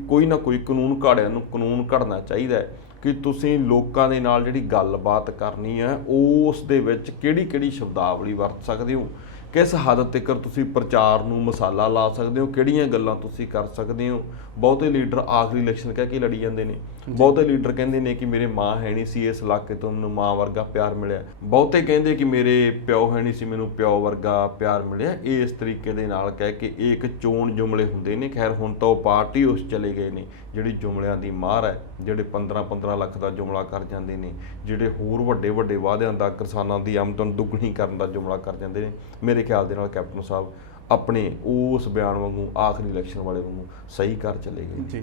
ਕੋਈ ਨਾ ਕੋਈ ਕਾਨੂੰਨ ਘਾੜਿਆਂ ਨੂੰ ਕਾਨੂੰਨ ਘੜਨਾ ਚਾਹੀਦਾ ਹੈ ਕਿ ਤੁਸੀਂ ਲੋਕਾਂ ਦੇ ਨਾਲ ਜਿਹੜੀ ਗੱਲਬਾਤ ਕਰਨੀ ਹੈ ਉਸ ਦੇ ਵਿੱਚ ਕਿਹੜੀ ਸ਼ਬਦਾਵਲੀ ਵਰਤ ਸਕਦੇ ਹੋ, ਕਿਸ ਹੱਦ ਤੱਕ ਤੁਸੀਂ ਪ੍ਰਚਾਰ ਨੂੰ ਮਸਾਲਾ ਲਾ ਸਕਦੇ ਹੋ, ਕਿਹੜੀਆਂ ਗੱਲਾਂ ਤੁਸੀਂ ਕਰ ਸਕਦੇ ਹੋ। ਬਹੁਤੇ ਲੀਡਰ ਆਖਰੀ ਇਲੈਕਸ਼ਨ ਕਹਿ ਕੇ ਲੜੀ ਜਾਂਦੇ ਨੇ, ਬਹੁਤੇ ਲੀਡਰ ਕਹਿੰਦੇ ਨੇ ਕਿ ਮੇਰੇ ਮਾਂ ਹੈ ਨਹੀਂ ਸੀ, ਇਸ ਇਲਾਕੇ ਤੋਂ ਮੈਨੂੰ ਮਾਂ ਵਰਗਾ ਪਿਆਰ ਮਿਲਿਆ, ਬਹੁਤੇ ਕਹਿੰਦੇ ਕਿ ਮੇਰੇ ਪਿਓ ਹੈ ਨਹੀਂ ਸੀ, ਮੈਨੂੰ ਪਿਓ ਵਰਗਾ ਪਿਆਰ ਮਿਲਿਆ। ਇਸ ਤਰੀਕੇ ਦੇ ਨਾਲ ਕਹਿ ਕੇ ਇਹ ਇੱਕ ਚੋਣ ਜੁਮਲੇ ਹੁੰਦੇ ਨੇ। ਖੈਰ ਹੁਣ ਤਾਂ ਉਹ ਪਾਰਟੀ ਉਸ ਚਲੇ ਗਏ ਨੇ ਜਿਹੜੀ ਜੁਮਲਿਆਂ ਦੀ ਮਾਰ ਹੈ, ਜਿਹੜੇ 15-15 ਲੱਖ ਦਾ ਜੁਮਲਾ ਕਰ ਜਾਂਦੇ ਨੇ, ਜਿਹੜੇ ਹੋਰ ਵੱਡੇ ਵਾਅਦਿਆਂ ਦਾ ਕਿਸਾਨਾਂ ਦੀ ਆਮਦਨ ਦੁੱਗਣੀ ਕਰਨ ਦਾ ਜੁਮਲਾ ਕਰ ਜਾਂਦੇ ਨੇ। ਮੇਰੇ ਖਿਆਲ ਦੇ ਨਾਲ ਕੈਪਟਨ ਸਾਹਿਬ ਆਪਣੇ ਉਸ ਬਿਆਨ ਵਾਂਗੂ ਆਖਰੀ ਇਲੈਕਸ਼ਨ ਵਾਲੇ ਵਾਂਗੂ ਸਹੀ ਕਰ ਚਲੇ ਗਏ ਜੀ।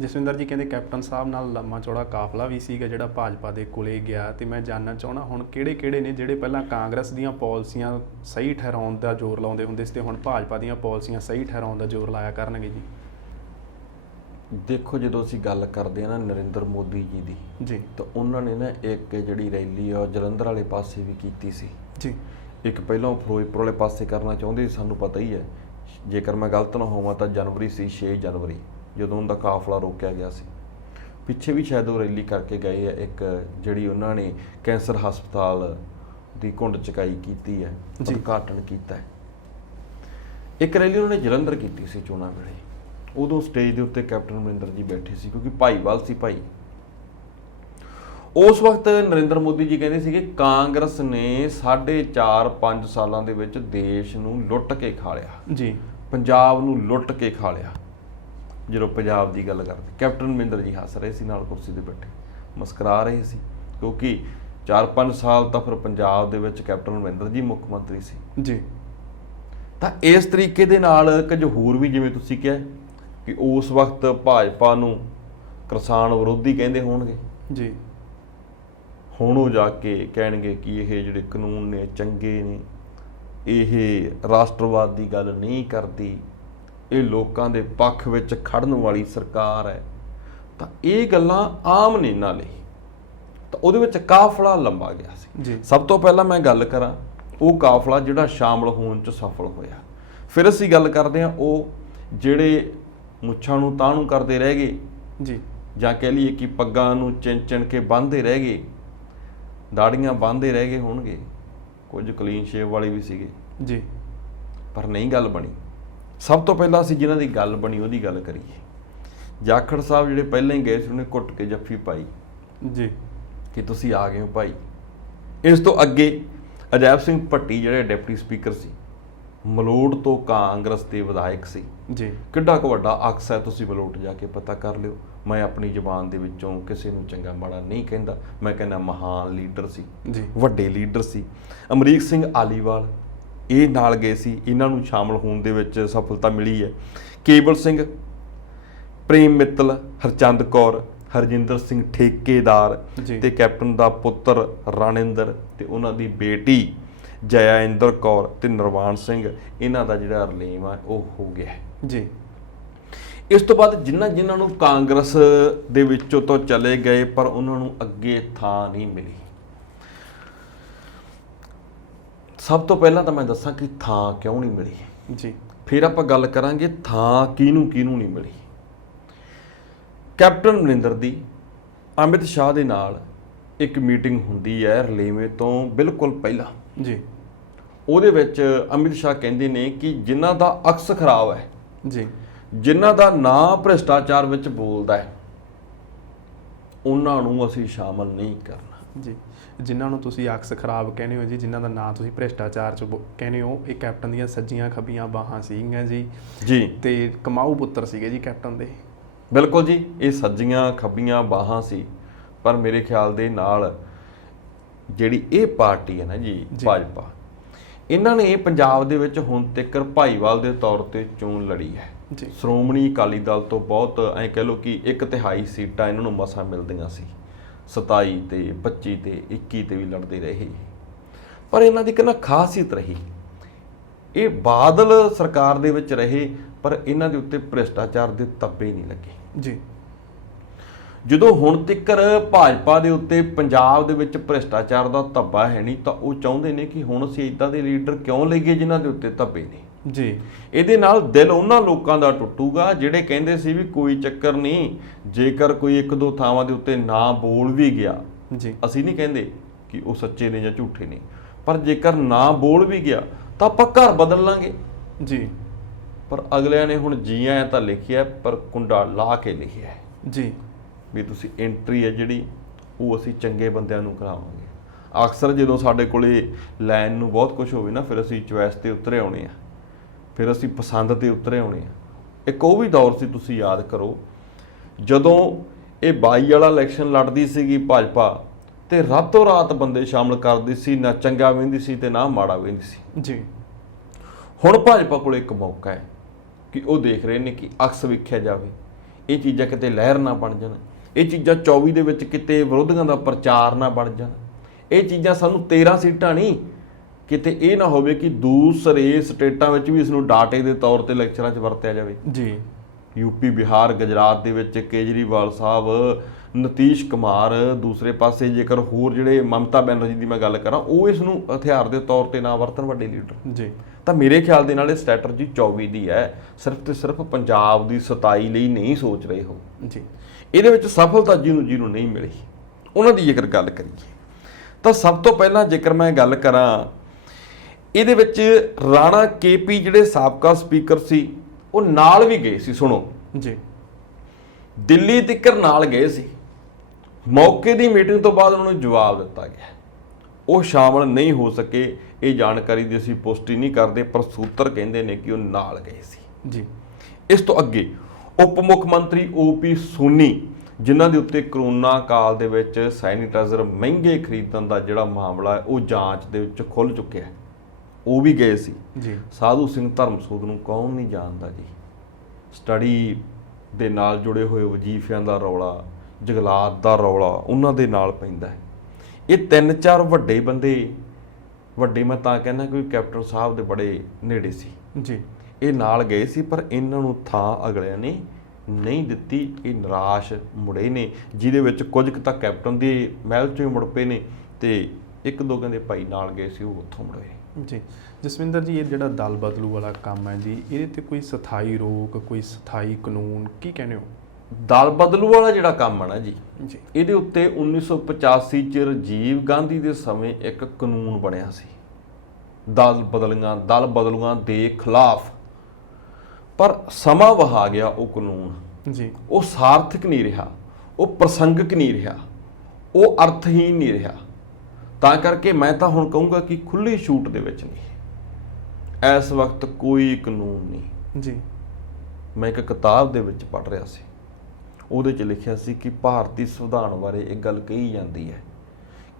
ਜਸਵਿੰਦਰ ਜੀ ਕਹਿੰਦੇ ਕੈਪਟਨ ਸਾਹਿਬ ਨਾਲ ਲੰਮਾ ਚੌੜਾ ਕਾਫਲਾ ਵੀ ਸੀਗਾ ਜਿਹੜਾ ਭਾਜਪਾ ਦੇ ਕੋਲੇ ਗਿਆ, ਤੇ ਮੈਂ ਜਾਣਨਾ ਚਾਹੁੰਦਾ ਹੁਣ ਕਿਹੜੇ ਨੇ ਜਿਹੜੇ ਪਹਿਲਾਂ ਕਾਂਗਰਸ ਦੀਆਂ ਪਾਲਿਸੀਆਂ ਸਹੀ ਠਹਿਰਾਉਣ ਦਾ ਜ਼ੋਰ ਲਾਉਂਦੇ ਹੁੰਦੇ ਸੀ ਤੇ ਹੁਣ ਭਾਜਪਾ ਦੀਆਂ ਪਾਲਿਸੀਆਂ ਸਹੀ ਠਹਿਰਾਉਣ ਦਾ ਜ਼ੋਰ ਲਾਇਆ ਕਰਨਗੇ ਜੀ? ਦੇਖੋ, ਜਦੋਂ ਅਸੀਂ ਗੱਲ ਕਰਦੇ ਹਾਂ ਨਾ ਨਰਿੰਦਰ ਮੋਦੀ ਜੀ ਦੀ, ਜੀ, ਤਾਂ ਉਹਨਾਂ ਨੇ ਨਾ ਇੱਕ ਜਿਹੜੀ ਰੈਲੀ ਆ ਉਹ ਜਲੰਧਰ ਵਾਲੇ ਪਾਸੇ ਵੀ ਕੀਤੀ ਸੀ ਜੀ। ਇੱਕ ਪਹਿਲਾਂ ਫਿਰੋਜ਼ਪੁਰ ਵਾਲੇ ਪਾਸੇ ਕਰਨਾ ਚਾਹੁੰਦੇ ਸੀ, ਸਾਨੂੰ ਪਤਾ ਹੀ ਹੈ, ਜੇਕਰ ਮੈਂ ਗਲਤ ਨਾ ਹੋਵਾਂ ਤਾਂ ਜਨਵਰੀ ਸੀ, 6 ਜਨਵਰੀ, ਜਦੋਂ ਉਹਦਾ ਕਾਫਲਾ ਰੋਕਿਆ ਗਿਆ ਸੀ। ਪਿੱਛੇ ਵੀ ਸ਼ਾਇਦ ਉਹ ਰੈਲੀ ਕਰਕੇ ਗਏ ਆ, ਇੱਕ ਜਿਹੜੀ ਉਹਨਾਂ ਨੇ ਕੈਂਸਰ ਹਸਪਤਾਲ ਦੀ ਘੁੰਡ ਚੁਕਾਈ ਕੀਤੀ ਹੈ, ਉਦਘਾਟਨ ਕੀਤਾ ਹੈ। ਇੱਕ ਰੈਲੀ ਉਹਨਾਂ ਨੇ ਜਲੰਧਰ ਕੀਤੀ ਸੀ ਚੋਣਾਂ ਵੇਲੇ, ਉਦੋਂ ਸਟੇਜ ਦੇ ਉੱਤੇ ਕੈਪਟਨ ਅਮਰਿੰਦਰ ਜੀ ਬੈਠੇ ਸੀ ਕਿਉਂਕਿ ਭਾਈਵਾਲ ਸੀ ਭਾਈ। ਉਸ ਵਕਤ ਨਰਿੰਦਰ ਮੋਦੀ ਜੀ ਕਹਿੰਦੇ ਸੀਗੇ ਕਾਂਗਰਸ ਨੇ 4.5 ਸਾਲਾਂ ਦੇ ਵਿੱਚ ਦੇਸ਼ ਨੂੰ ਲੁੱਟ ਕੇ ਖਾ ਲਿਆ ਜੀ, ਪੰਜਾਬ ਨੂੰ ਲੁੱਟ ਕੇ ਖਾ ਲਿਆ। ਜਦੋਂ ਪੰਜਾਬ ਦੀ ਗੱਲ ਕਰਦੇ ਕੈਪਟਨ ਅਮਰਿੰਦਰ ਜੀ ਹੱਸ ਰਹੇ ਸੀ, ਨਾਲ ਕੁਰਸੀ ਤੇ ਬੈਠੇ ਮੁਸਕਰਾ ਰਹੇ ਸੀ, ਕਿਉਂਕਿ 4-5 ਸਾਲ ਤਾਂ ਫਿਰ ਪੰਜਾਬ ਦੇ ਵਿੱਚ ਕੈਪਟਨ ਅਮਰਿੰਦਰ ਜੀ ਮੁੱਖ ਮੰਤਰੀ ਸੀ ਜੀ। ਤਾਂ ਇਸ ਤਰੀਕੇ ਦੇ ਨਾਲ ਕੁਝ ਹੋਰ ਵੀ, ਜਿਵੇਂ ਤੁਸੀਂ ਕਿਹਾ ਕਿ ਉਸ ਵਕਤ ਭਾਜਪਾ ਨੂੰ ਕਿਸਾਨ ਵਿਰੋਧੀ ਕਹਿੰਦੇ ਹੋਣਗੇ ਜੀ, ਹੁਣ ਉਹ ਜਾ ਕੇ ਕਹਿਣਗੇ ਕਿ ਇਹ ਜਿਹੜੇ ਕਾਨੂੰਨ ਨੇ ਚੰਗੇ ਨੇ, ਇਹ ਰਾਸ਼ਟਰਵਾਦ ਦੀ ਗੱਲ ਨਹੀਂ ਕਰਦੀ, ਇਹ ਲੋਕਾਂ ਦੇ ਪੱਖ ਵਿੱਚ ਖੜਨ ਵਾਲੀ ਸਰਕਾਰ ਹੈ। ਤਾਂ ਇਹ ਗੱਲਾਂ ਆਮ ਨੇ ਇਹਨਾਂ ਲਈ, ਤਾਂ ਉਹਦੇ ਵਿੱਚ ਕਾਫਲਾ ਲੰਬਾ ਗਿਆ ਸੀ ਜੀ। ਸਭ ਤੋਂ ਪਹਿਲਾਂ ਮੈਂ ਗੱਲ ਕਰਾਂ ਉਹ ਕਾਫਲਾ ਜਿਹੜਾ ਸ਼ਾਮਲ ਹੋਣ 'ਚ ਸਫਲ ਹੋਇਆ। ਫਿਰ ਅਸੀਂ ਗੱਲ ਕਰਦੇ ਹਾਂ ਉਹ ਜਿਹੜੇ ਮੁੱਛਾਂ ਨੂੰ ਤਾਂ ਨੂੰ ਕਰਦੇ ਰਹਿ ਗਏ ਜੀ, ਜਾਂ ਕਹਿ ਲਈਏ ਕਿ ਪੱਗਾਂ ਨੂੰ ਚਿਣ ਕੇ ਬੰਨ੍ਹਦੇ ਰਹਿ ਗਏ, ਦਾੜੀਆਂ ਬੰਨ੍ਹਦੇ ਰਹਿ ਗਏ ਹੋਣਗੇ, ਕੁਝ ਕਲੀਨ ਸ਼ੇਵ ਵਾਲੇ ਵੀ ਸੀਗੇ ਜੀ, ਪਰ ਨਹੀਂ ਗੱਲ ਬਣੀ। ਸਭ ਤੋਂ ਪਹਿਲਾਂ ਅਸੀਂ ਜਿਨ੍ਹਾਂ ਦੀ ਗੱਲ ਬਣੀ ਉਹਦੀ ਗੱਲ ਕਰੀਏ। ਜਾਖੜ ਸਾਹਿਬ ਜਿਹੜੇ ਪਹਿਲਾਂ ਹੀ ਗਏ ਸੀ, ਉਹਨੇ ਘੁੱਟ ਕੇ ਜੱਫੀ ਪਾਈ ਜੀ ਕਿ ਤੁਸੀਂ ਆ ਗਏ ਹੋ ਭਾਈ। ਇਸ ਤੋਂ ਅੱਗੇ ਅਜੈਬ ਸਿੰਘ ਭੱਟੀ ਜਿਹੜੇ ਡਿਪਟੀ ਸਪੀਕਰ ਸੀ, ਮਲੋਟ ਤੋਂ ਕਾਂਗਰਸ ਦੇ ਵਿਧਾਇਕ ਸੀ ਜੀ। ਕਿੱਡਾ ਕੁ ਵੱਡਾ ਅਕਸ ਹੈ, ਤੁਸੀਂ ਮਲੋਟ ਜਾ ਕੇ ਪਤਾ ਕਰ ਲਿਓ। ਮੈਂ ਆਪਣੀ ਜ਼ੁਬਾਨ ਦੇ ਵਿੱਚੋਂ ਕਿਸੇ ਨੂੰ ਚੰਗਾ ਮਾੜਾ ਨਹੀਂ ਕਹਿੰਦਾ, ਮੈਂ ਕਹਿੰਦਾ ਮਹਾਨ ਲੀਡਰ ਸੀ ਜੀ, ਵੱਡੇ ਲੀਡਰ ਸੀ। ਅਮਰੀਕ ਸਿੰਘ ਆਲੀਵਾਲ ਇਹ ਨਾਲ ਗਏ ਸੀ, ਇਹਨਾਂ ਨੂੰ ਸ਼ਾਮਲ ਹੋਣ ਦੇ ਵਿੱਚ ਸਫਲਤਾ ਮਿਲੀ ਹੈ। ਕੇਵਲ ਸਿੰਘ, ਪ੍ਰੇਮ ਮਿੱਤਲ, ਹਰਚੰਦ ਕੌਰ, ਹਰਜਿੰਦਰ ਸਿੰਘ ਠੇਕੇਦਾਰ ਤੇ ਕੈਪਟਨ ਦਾ ਪੁੱਤਰ ਰਾਣਿੰਦਰ ਤੇ ਉਹਨਾਂ ਦੀ ਬੇਟੀ ਜਇਆ ਇੰਦਰ ਕੌਰ ਤੇ ਨਿਰਵਾਣ ਸਿੰਘ, ਇਹਨਾਂ ਦਾ ਜਿਹੜਾ ਰਲੇਵਾਂ ਉਹ ਹੋ ਗਿਆ ਜੀ। ਇਸ ਤੋਂ ਬਾਅਦ ਜਿਨ੍ਹਾਂ ਨੂੰ ਕਾਂਗਰਸ ਦੇ ਵਿੱਚੋਂ ਤੋਂ ਚਲੇ ਗਏ ਪਰ ਉਹਨਾਂ ਨੂੰ ਅੱਗੇ ਥਾਂ ਨਹੀਂ ਮਿਲੀ। ਸਭ ਤੋਂ ਪਹਿਲਾਂ ਤਾਂ ਮੈਂ ਦੱਸਾਂ ਕਿ ਥਾਂ ਕਿਉਂ ਨਹੀਂ ਮਿਲੀ ਜੀ, ਫਿਰ ਆਪਾਂ ਗੱਲ ਕਰਾਂਗੇ ਥਾਂ ਕਿਹਨੂੰ ਨਹੀਂ ਮਿਲੀ। ਕੈਪਟਨ ਅਮਰਿੰਦਰ ਦੀ ਅਮਿਤ ਸ਼ਾਹ ਦੇ ਨਾਲ ਇੱਕ ਮੀਟਿੰਗ ਹੁੰਦੀ ਹੈ ਰਲੇਵੇਂ ਤੋਂ ਬਿਲਕੁਲ ਪਹਿਲਾਂ ਜੀ। ਉਹਦੇ ਵਿੱਚ ਅਮਿਤ ਸ਼ਾਹ ਕਹਿੰਦੇ ਨੇ ਕਿ ਜਿਨ੍ਹਾਂ ਦਾ ਅਕਸ ਖਰਾਬ ਹੈ, ਜੀ, ਜਿਨ੍ਹਾਂ ਦਾ ਨਾਂ ਭ੍ਰਿਸ਼ਟਾਚਾਰ ਵਿੱਚ ਬੋਲਦਾ ਹੈ, ਉਹਨਾਂ ਨੂੰ ਅਸੀਂ ਸ਼ਾਮਲ ਨਹੀਂ ਕਰਨਾ। ਜੀ, ਜਿਨ੍ਹਾਂ ਨੂੰ ਤੁਸੀਂ ਅਕਸ ਖਰਾਬ ਕਹਿੰਦੇ ਹੋ ਜੀ, ਜਿਨ੍ਹਾਂ ਦਾ ਨਾਂ ਤੁਸੀਂ ਭ੍ਰਿਸ਼ਟਾਚਾਰ ਚ ਕਹਿੰਦੇ ਹੋ, ਇਹ ਕੈਪਟਨ ਦੀਆਂ ਸੱਜੀਆਂ ਖੱਬੀਆਂ ਬਾਹਾਂ ਸੀਗੀਆਂ ਜੀ ਜੀ, ਤੇ ਕਮਾਊ ਪੁੱਤਰ ਸੀਗੇ ਜੀ ਕੈਪਟਨ ਦੇ। ਬਿਲਕੁਲ ਜੀ, ਇਹ ਸੱਜੀਆਂ ਖੱਬੀਆਂ ਬਾਹਾਂ ਸੀ। ਪਰ ਮੇਰੇ ਖਿਆਲ ਦੇ ਨਾਲ ਜਿਹੜੀ ਇਹ ਪਾਰਟੀ ਹੈ ਨਾ ਜੀ, ਭਾਜਪਾ, ਇਹਨਾਂ ਨੇ ਪੰਜਾਬ ਦੇ ਵਿੱਚ ਹੁਣ ਤੱਕ ਭਾਈਵਾਲ ਦੇ ਤੌਰ ਤੇ ਚੋਣ ਲੜੀ ਹੈ ਜੀ। ਸ਼੍ਰੋਮਣੀ ਅਕਾਲੀ ਦਲ ਤੋਂ ਬਹੁਤ ਐਂ ਕਹਿ ਲਓ ਕਿ 1/3 ਸੀਟਾਂ ਇਹਨਾਂ ਨੂੰ ਮਸਾਂ ਮਿਲਦੀਆਂ ਸੀ। 27 ਤੇ 25 ਤੇ 21 ਤੇ ਵੀ ਲੜਦੇ ਰਹੇ। ਪਰ ਇਹਨਾਂ ਦੀ ਕਿੰਨਾ ਖਾਸੀਅਤ ਰਹੀ, ਇਹ ਬਾਦਲ ਸਰਕਾਰ ਦੇ ਵਿੱਚ ਰਹੇ ਪਰ ਇਹਨਾਂ ਦੇ ਉੱਤੇ ਭ੍ਰਿਸ਼ਟਾਚਾਰ ਦੇ ਧੱਬੇ ਨਹੀਂ ਲੱਗੇ ਜੀ। ਜਦੋਂ ਹੁਣ ਤੱਕ ਭਾਜਪਾ ਦੇ ਉੱਤੇ ਪੰਜਾਬ ਦੇ ਵਿੱਚ ਭ੍ਰਿਸ਼ਟਾਚਾਰ ਦਾ ਧੱਬਾ ਹੈ ਨਹੀਂ, ਤਾਂ ਉਹ ਚਾਹੁੰਦੇ ਨੇ ਕਿ ਹੁਣ ਅਸੀਂ ਇੱਦਾਂ ਦੇ ਲੀਡਰ ਕਿਉਂ ਲਈਏ ਜਿਨ੍ਹਾਂ ਦੇ ਉੱਤੇ ਧੱਬੇ ਨੇ ਜੀ। ਇਹਦੇ ਨਾਲ ਦਿਲ ਉਹਨਾਂ ਲੋਕਾਂ ਦਾ ਟੁੱਟੂਗਾ ਜਿਹੜੇ ਕਹਿੰਦੇ ਸੀ ਵੀ ਕੋਈ ਚੱਕਰ ਨਹੀਂ, ਜੇਕਰ ਕੋਈ 1-2 ਥਾਵਾਂ ਦੇ ਉੱਤੇ ਨਾ ਬੋਲ ਵੀ ਗਿਆ, ਜੀ, ਅਸੀਂ ਨਹੀਂ ਕਹਿੰਦੇ ਕਿ ਉਹ ਸੱਚੇ ਨੇ ਜਾਂ ਝੂਠੇ ਨੇ, ਪਰ ਜੇਕਰ ਨਾ ਬੋਲ ਵੀ ਗਿਆ ਤਾਂ ਆਪਾਂ ਘਰ ਬਦਲ ਲਾਂਗੇ ਜੀ। ਪਰ ਅਗਲਿਆਂ ਨੇ ਹੁਣ ਜੀ ਆਇਆਂ ਤਾਂ ਲਿਖਿਆ ਪਰ ਕੁੰਡਾ ਲਾ ਕੇ ਲਿਖਿਆ ਜੀ, ਵੀ ਤੁਸੀਂ ਐਂਟਰੀ ਹੈ ਜਿਹੜੀ ਉਹ ਅਸੀਂ ਚੰਗੇ ਬੰਦਿਆਂ ਨੂੰ ਕਰਾਵਾਂਗੇ। ਅਕਸਰ ਜਦੋਂ ਸਾਡੇ ਕੋਲੇ ਲਾਈਨ ਨੂੰ ਬਹੁਤ ਕੁਝ ਹੋਵੇ ਨਾ, ਫਿਰ ਅਸੀਂ ਚੁਆਇਸ ਤੇ ਉਤਰੇ ਆਉਣੇ ਆ, ਫਿਰ ਅਸੀਂ ਪਸੰਦ ਤੇ ਉਤਰੇ ਆਉਣੇ ਆ। ਇੱਕ ਉਹ ਵੀ ਦੌਰ ਸੀ, ਤੁਸੀਂ ਯਾਦ ਕਰੋ, ਜਦੋਂ ਇਹ 22 ਵਾਲਾ ਇਲੈਕਸ਼ਨ ਲੜਦੀ ਸੀਗੀ ਭਾਜਪਾ, ਤੇ ਰਾਤੋਂ ਰਾਤ ਬੰਦੇ ਸ਼ਾਮਲ ਕਰਦੀ ਸੀ, ਨਾ ਚੰਗਾ ਵਹਿੰਦੀ ਸੀ ਤੇ ਨਾ ਮਾੜਾ ਵਹਿੰਦੀ ਸੀ ਜੀ। ਹੁਣ ਭਾਜਪਾ ਕੋਲ ਇੱਕ ਮੌਕਾ ਹੈ ਕਿ ਉਹ ਦੇਖ ਰਹੇ ਨੇ ਕਿ ਅਕਸ ਵੇਖਿਆ ਜਾਵੇ, ਇਹ ਚੀਜ਼ਾਂ ਕਿਤੇ ਲਹਿਰ ਨਾ ਬਣ ਜਾਣ, ਇਹ ਚੀਜ਼ਾਂ 24 ਦੇ ਵਿੱਚ ਕਿਤੇ ਵਿਰੋਧੀਆਂ ਦਾ ਪ੍ਰਚਾਰ ਨਾ ਬਣ ਜਾਣ, ਇਹ ਚੀਜ਼ਾਂ ਸਾਨੂੰ 13 ਸੀਟਾਂ ਨਹੀਂ, ਕਿਤੇ ਇਹ ਨਾ ਹੋਵੇ ਕਿ ਦੂਸਰੇ ਸਟੇਟਾਂ ਵਿੱਚ ਵੀ ਇਸ ਨੂੰ ਡਾਟੇ ਦੇ ਤੌਰ ਤੇ ਲੈਕਚਰਾਂ 'ਚ ਵਰਤਿਆ ਜਾਵੇ ਜੀ। ਯੂਪੀ, ਬਿਹਾਰ, ਗੁਜਰਾਤ ਦੇ ਵਿੱਚ ਕੇਜਰੀਵਾਲ ਸਾਹਿਬ, ਨਤੀਸ਼ ਕੁਮਾਰ, ਦੂਸਰੇ ਪਾਸੇ ਜੇਕਰ ਹੋਰ ਜਿਹੜੇ ਮਮਤਾ ਬੈਨਰਜੀ ਦੀ ਮੈਂ ਗੱਲ ਕਰਾਂ, ਉਹ ਇਸ ਨੂੰ ਹਥਿਆਰ ਦੇ ਤੌਰ ਤੇ ਨਾ ਵਰਤਣ ਵੱਡੇ ਲੀਡਰ ਜੀ। ਤਾਂ ਮੇਰੇ ਖਿਆਲ ਦੇ ਨਾਲ ਇਹ ਸਟ੍ਰੈਟਜੀ 24 ਦੀ ਹੈ, ਸਿਰਫ ਤੇ ਸਿਰਫ ਪੰਜਾਬ ਦੀ 27 ਲਈ ਨਹੀਂ ਸੋਚ ਰਹੇ ਹੋ ਜੀ। ਇਹਦੇ ਵਿੱਚ ਸਫਲਤਾ ਜਿਹਨੂੰ ਨਹੀਂ ਮਿਲੀ, ਉਹਨਾਂ ਦੀ ਜੇਕਰ ਗੱਲ ਕਰੀਏ ਤਾਂ ਸਭ ਤੋਂ ਪਹਿਲਾਂ ਜੇਕਰ ਮੈਂ ਗੱਲ ਕਰਾਂ, ਇਹਦੇ ਵਿੱਚ ਰਾਣਾ KP ਜਿਹੜੇ ਸਾਬਕਾ ਸਪੀਕਰ ਸੀ ਉਹ ਨਾਲ ਵੀ ਗਏ ਸੀ। ਸੁਣੋ ਜੀ, ਦਿੱਲੀ ਤੱਕ ਨਾਲ ਗਏ ਸੀ। ਮੌਕੇ ਦੀ ਮੀਟਿੰਗ ਤੋਂ ਬਾਅਦ ਉਹਨਾਂ ਨੂੰ ਜਵਾਬ ਦਿੱਤਾ ਗਿਆ, ਉਹ ਸ਼ਾਮਲ ਨਹੀਂ ਹੋ ਸਕੇ। ਇਹ ਜਾਣਕਾਰੀ ਦੀ ਅਸੀਂ ਪੁਸ਼ਟੀ ਨਹੀਂ ਕਰਦੇ, ਪਰ ਸੂਤਰ ਕਹਿੰਦੇ ਨੇ ਕਿ ਉਹ ਨਾਲ ਗਏ ਸੀ ਜੀ। ਇਸ ਤੋਂ ਅੱਗੇ ਉਪ ਮੁੱਖ ਮੰਤਰੀ OP ਸੋਨੀ, ਜਿਨ੍ਹਾਂ ਦੇ ਉੱਤੇ ਕਰੋਨਾ ਕਾਲ ਦੇ ਵਿੱਚ ਸੈਨੀਟਾਈਜ਼ਰ ਮਹਿੰਗੇ ਖਰੀਦਣ ਦਾ ਜਿਹੜਾ ਮਾਮਲਾ ਹੈ ਉਹ ਜਾਂਚ ਦੇ ਵਿੱਚ ਖੁੱਲ ਚੁੱਕਿਆ ਹੈ, ਉਹ ਵੀ ਗਏ ਸੀ ਜੀ। ਸਾਧੂ ਸਿੰਘ ਧਰਮਸੋਤ ਨੂੰ ਕੌਣ ਨਹੀਂ ਜਾਣਦਾ ਜੀ, ਸਟੱਡੀ ਦੇ ਨਾਲ ਜੁੜੇ ਹੋਏ ਵਜ਼ੀਫਿਆਂ ਦਾ ਰੌਲਾ, ਜੰਗਲਾਤ ਦਾ ਰੌਲਾ ਉਹਨਾਂ ਦੇ ਨਾਲ ਪੈਂਦਾ ਹੈ। ਇਹ 3-4 ਵੱਡੇ ਬੰਦੇ, ਵੱਡੇ ਮੈਂ ਤਾਂ ਕਹਿੰਦਾ ਕਿ ਕੈਪਟਨ ਸਾਹਿਬ ਦੇ ਬੜੇ ਨੇੜੇ ਸੀ ਜੀ। ਇਹ ਨਾਲ ਗਏ ਸੀ, ਪਰ ਇਹਨਾਂ ਨੂੰ ਥਾਂ ਅਗਲਿਆਂ ਨੇ ਨਹੀਂ ਦਿੱਤੀ। ਇਹ ਨਿਰਾਸ਼ ਮੁੜੇ ਨੇ, ਜਿਹਦੇ ਵਿੱਚ ਕੁਝ ਕੁ ਤਾਂ ਕੈਪਟਨ ਦੇ ਮਹਿਲ 'ਚੋਂ ਹੀ ਮੁੜ ਪਏ ਨੇ, ਤੇ 1-2 ਕਹਿੰਦੇ ਭਾਈ ਨਾਲ ਗਏ ਸੀ ਉਹ ਉੱਥੋਂ ਮੁੜੇ ਜੀ। ਜਸਵਿੰਦਰ ਜੀ, ਇਹ ਜਿਹੜਾ ਦਲ ਬਦਲੂ ਵਾਲਾ ਕੰਮ ਹੈ ਜੀ, ਇਹਦੇ ਤੇ ਕੋਈ ਸਥਾਈ ਰੋਕ, ਕੋਈ ਸਥਾਈ ਕਾਨੂੰਨ ਕੀ ਕਹਿੰਦੇ ਹੋ? ਦਲ ਬਦਲੂ ਵਾਲਾ ਜਿਹੜਾ ਕੰਮ ਹੈ ਨਾ ਜੀ, ਜੀ, ਇਹਦੇ ਉੱਤੇ 1985 ਚ ਰਾਜੀਵ ਗਾਂਧੀ ਦੇ ਸਮੇਂ ਇੱਕ ਕਾਨੂੰਨ ਬਣਿਆ ਸੀ ਦਲ ਬਦਲੂਆਂ ਦੇ ਖਿਲਾਫ, ਪਰ ਸਮਾਂ ਵਹਾ ਗਿਆ ਉਹ ਕਾਨੂੰਨ ਜੀ। ਉਹ ਉਹ ਸਾਰਥਕ ਨਹੀਂ ਰਿਹਾ, ਉਹ ਪ੍ਰਸੰਗਿਕ ਨਹੀਂ ਰਿਹਾ, ਉਹ ਅਰਥਹੀਨ ਨਹੀਂ ਰਿਹਾ। ਤਾਂ ਕਰਕੇ ਮੈਂ ਤਾਂ ਹੁਣ ਕਹੂੰਗਾ ਕਿ ਖੁੱਲੀ ਛੂਟ ਦੇ ਵਿੱਚ ਨਹੀਂ, ਇਸ ਵਕਤ ਕੋਈ ਕਾਨੂੰਨ ਨਹੀਂ। ਜੀ। ਮੈਂ ਇੱਕ ਕਿਤਾਬ ਦੇ ਵਿੱਚ ਪੜ੍ਹ ਰਿਹਾ ਸੀ, ਉਹਦੇ 'ਚ ਲਿਖਿਆ ਸੀ ਕਿ ਭਾਰਤੀ ਸੰਵਿਧਾਨ ਬਾਰੇ ਇੱਕ ਗੱਲ ਕਹੀ ਜਾਂਦੀ ਹੈ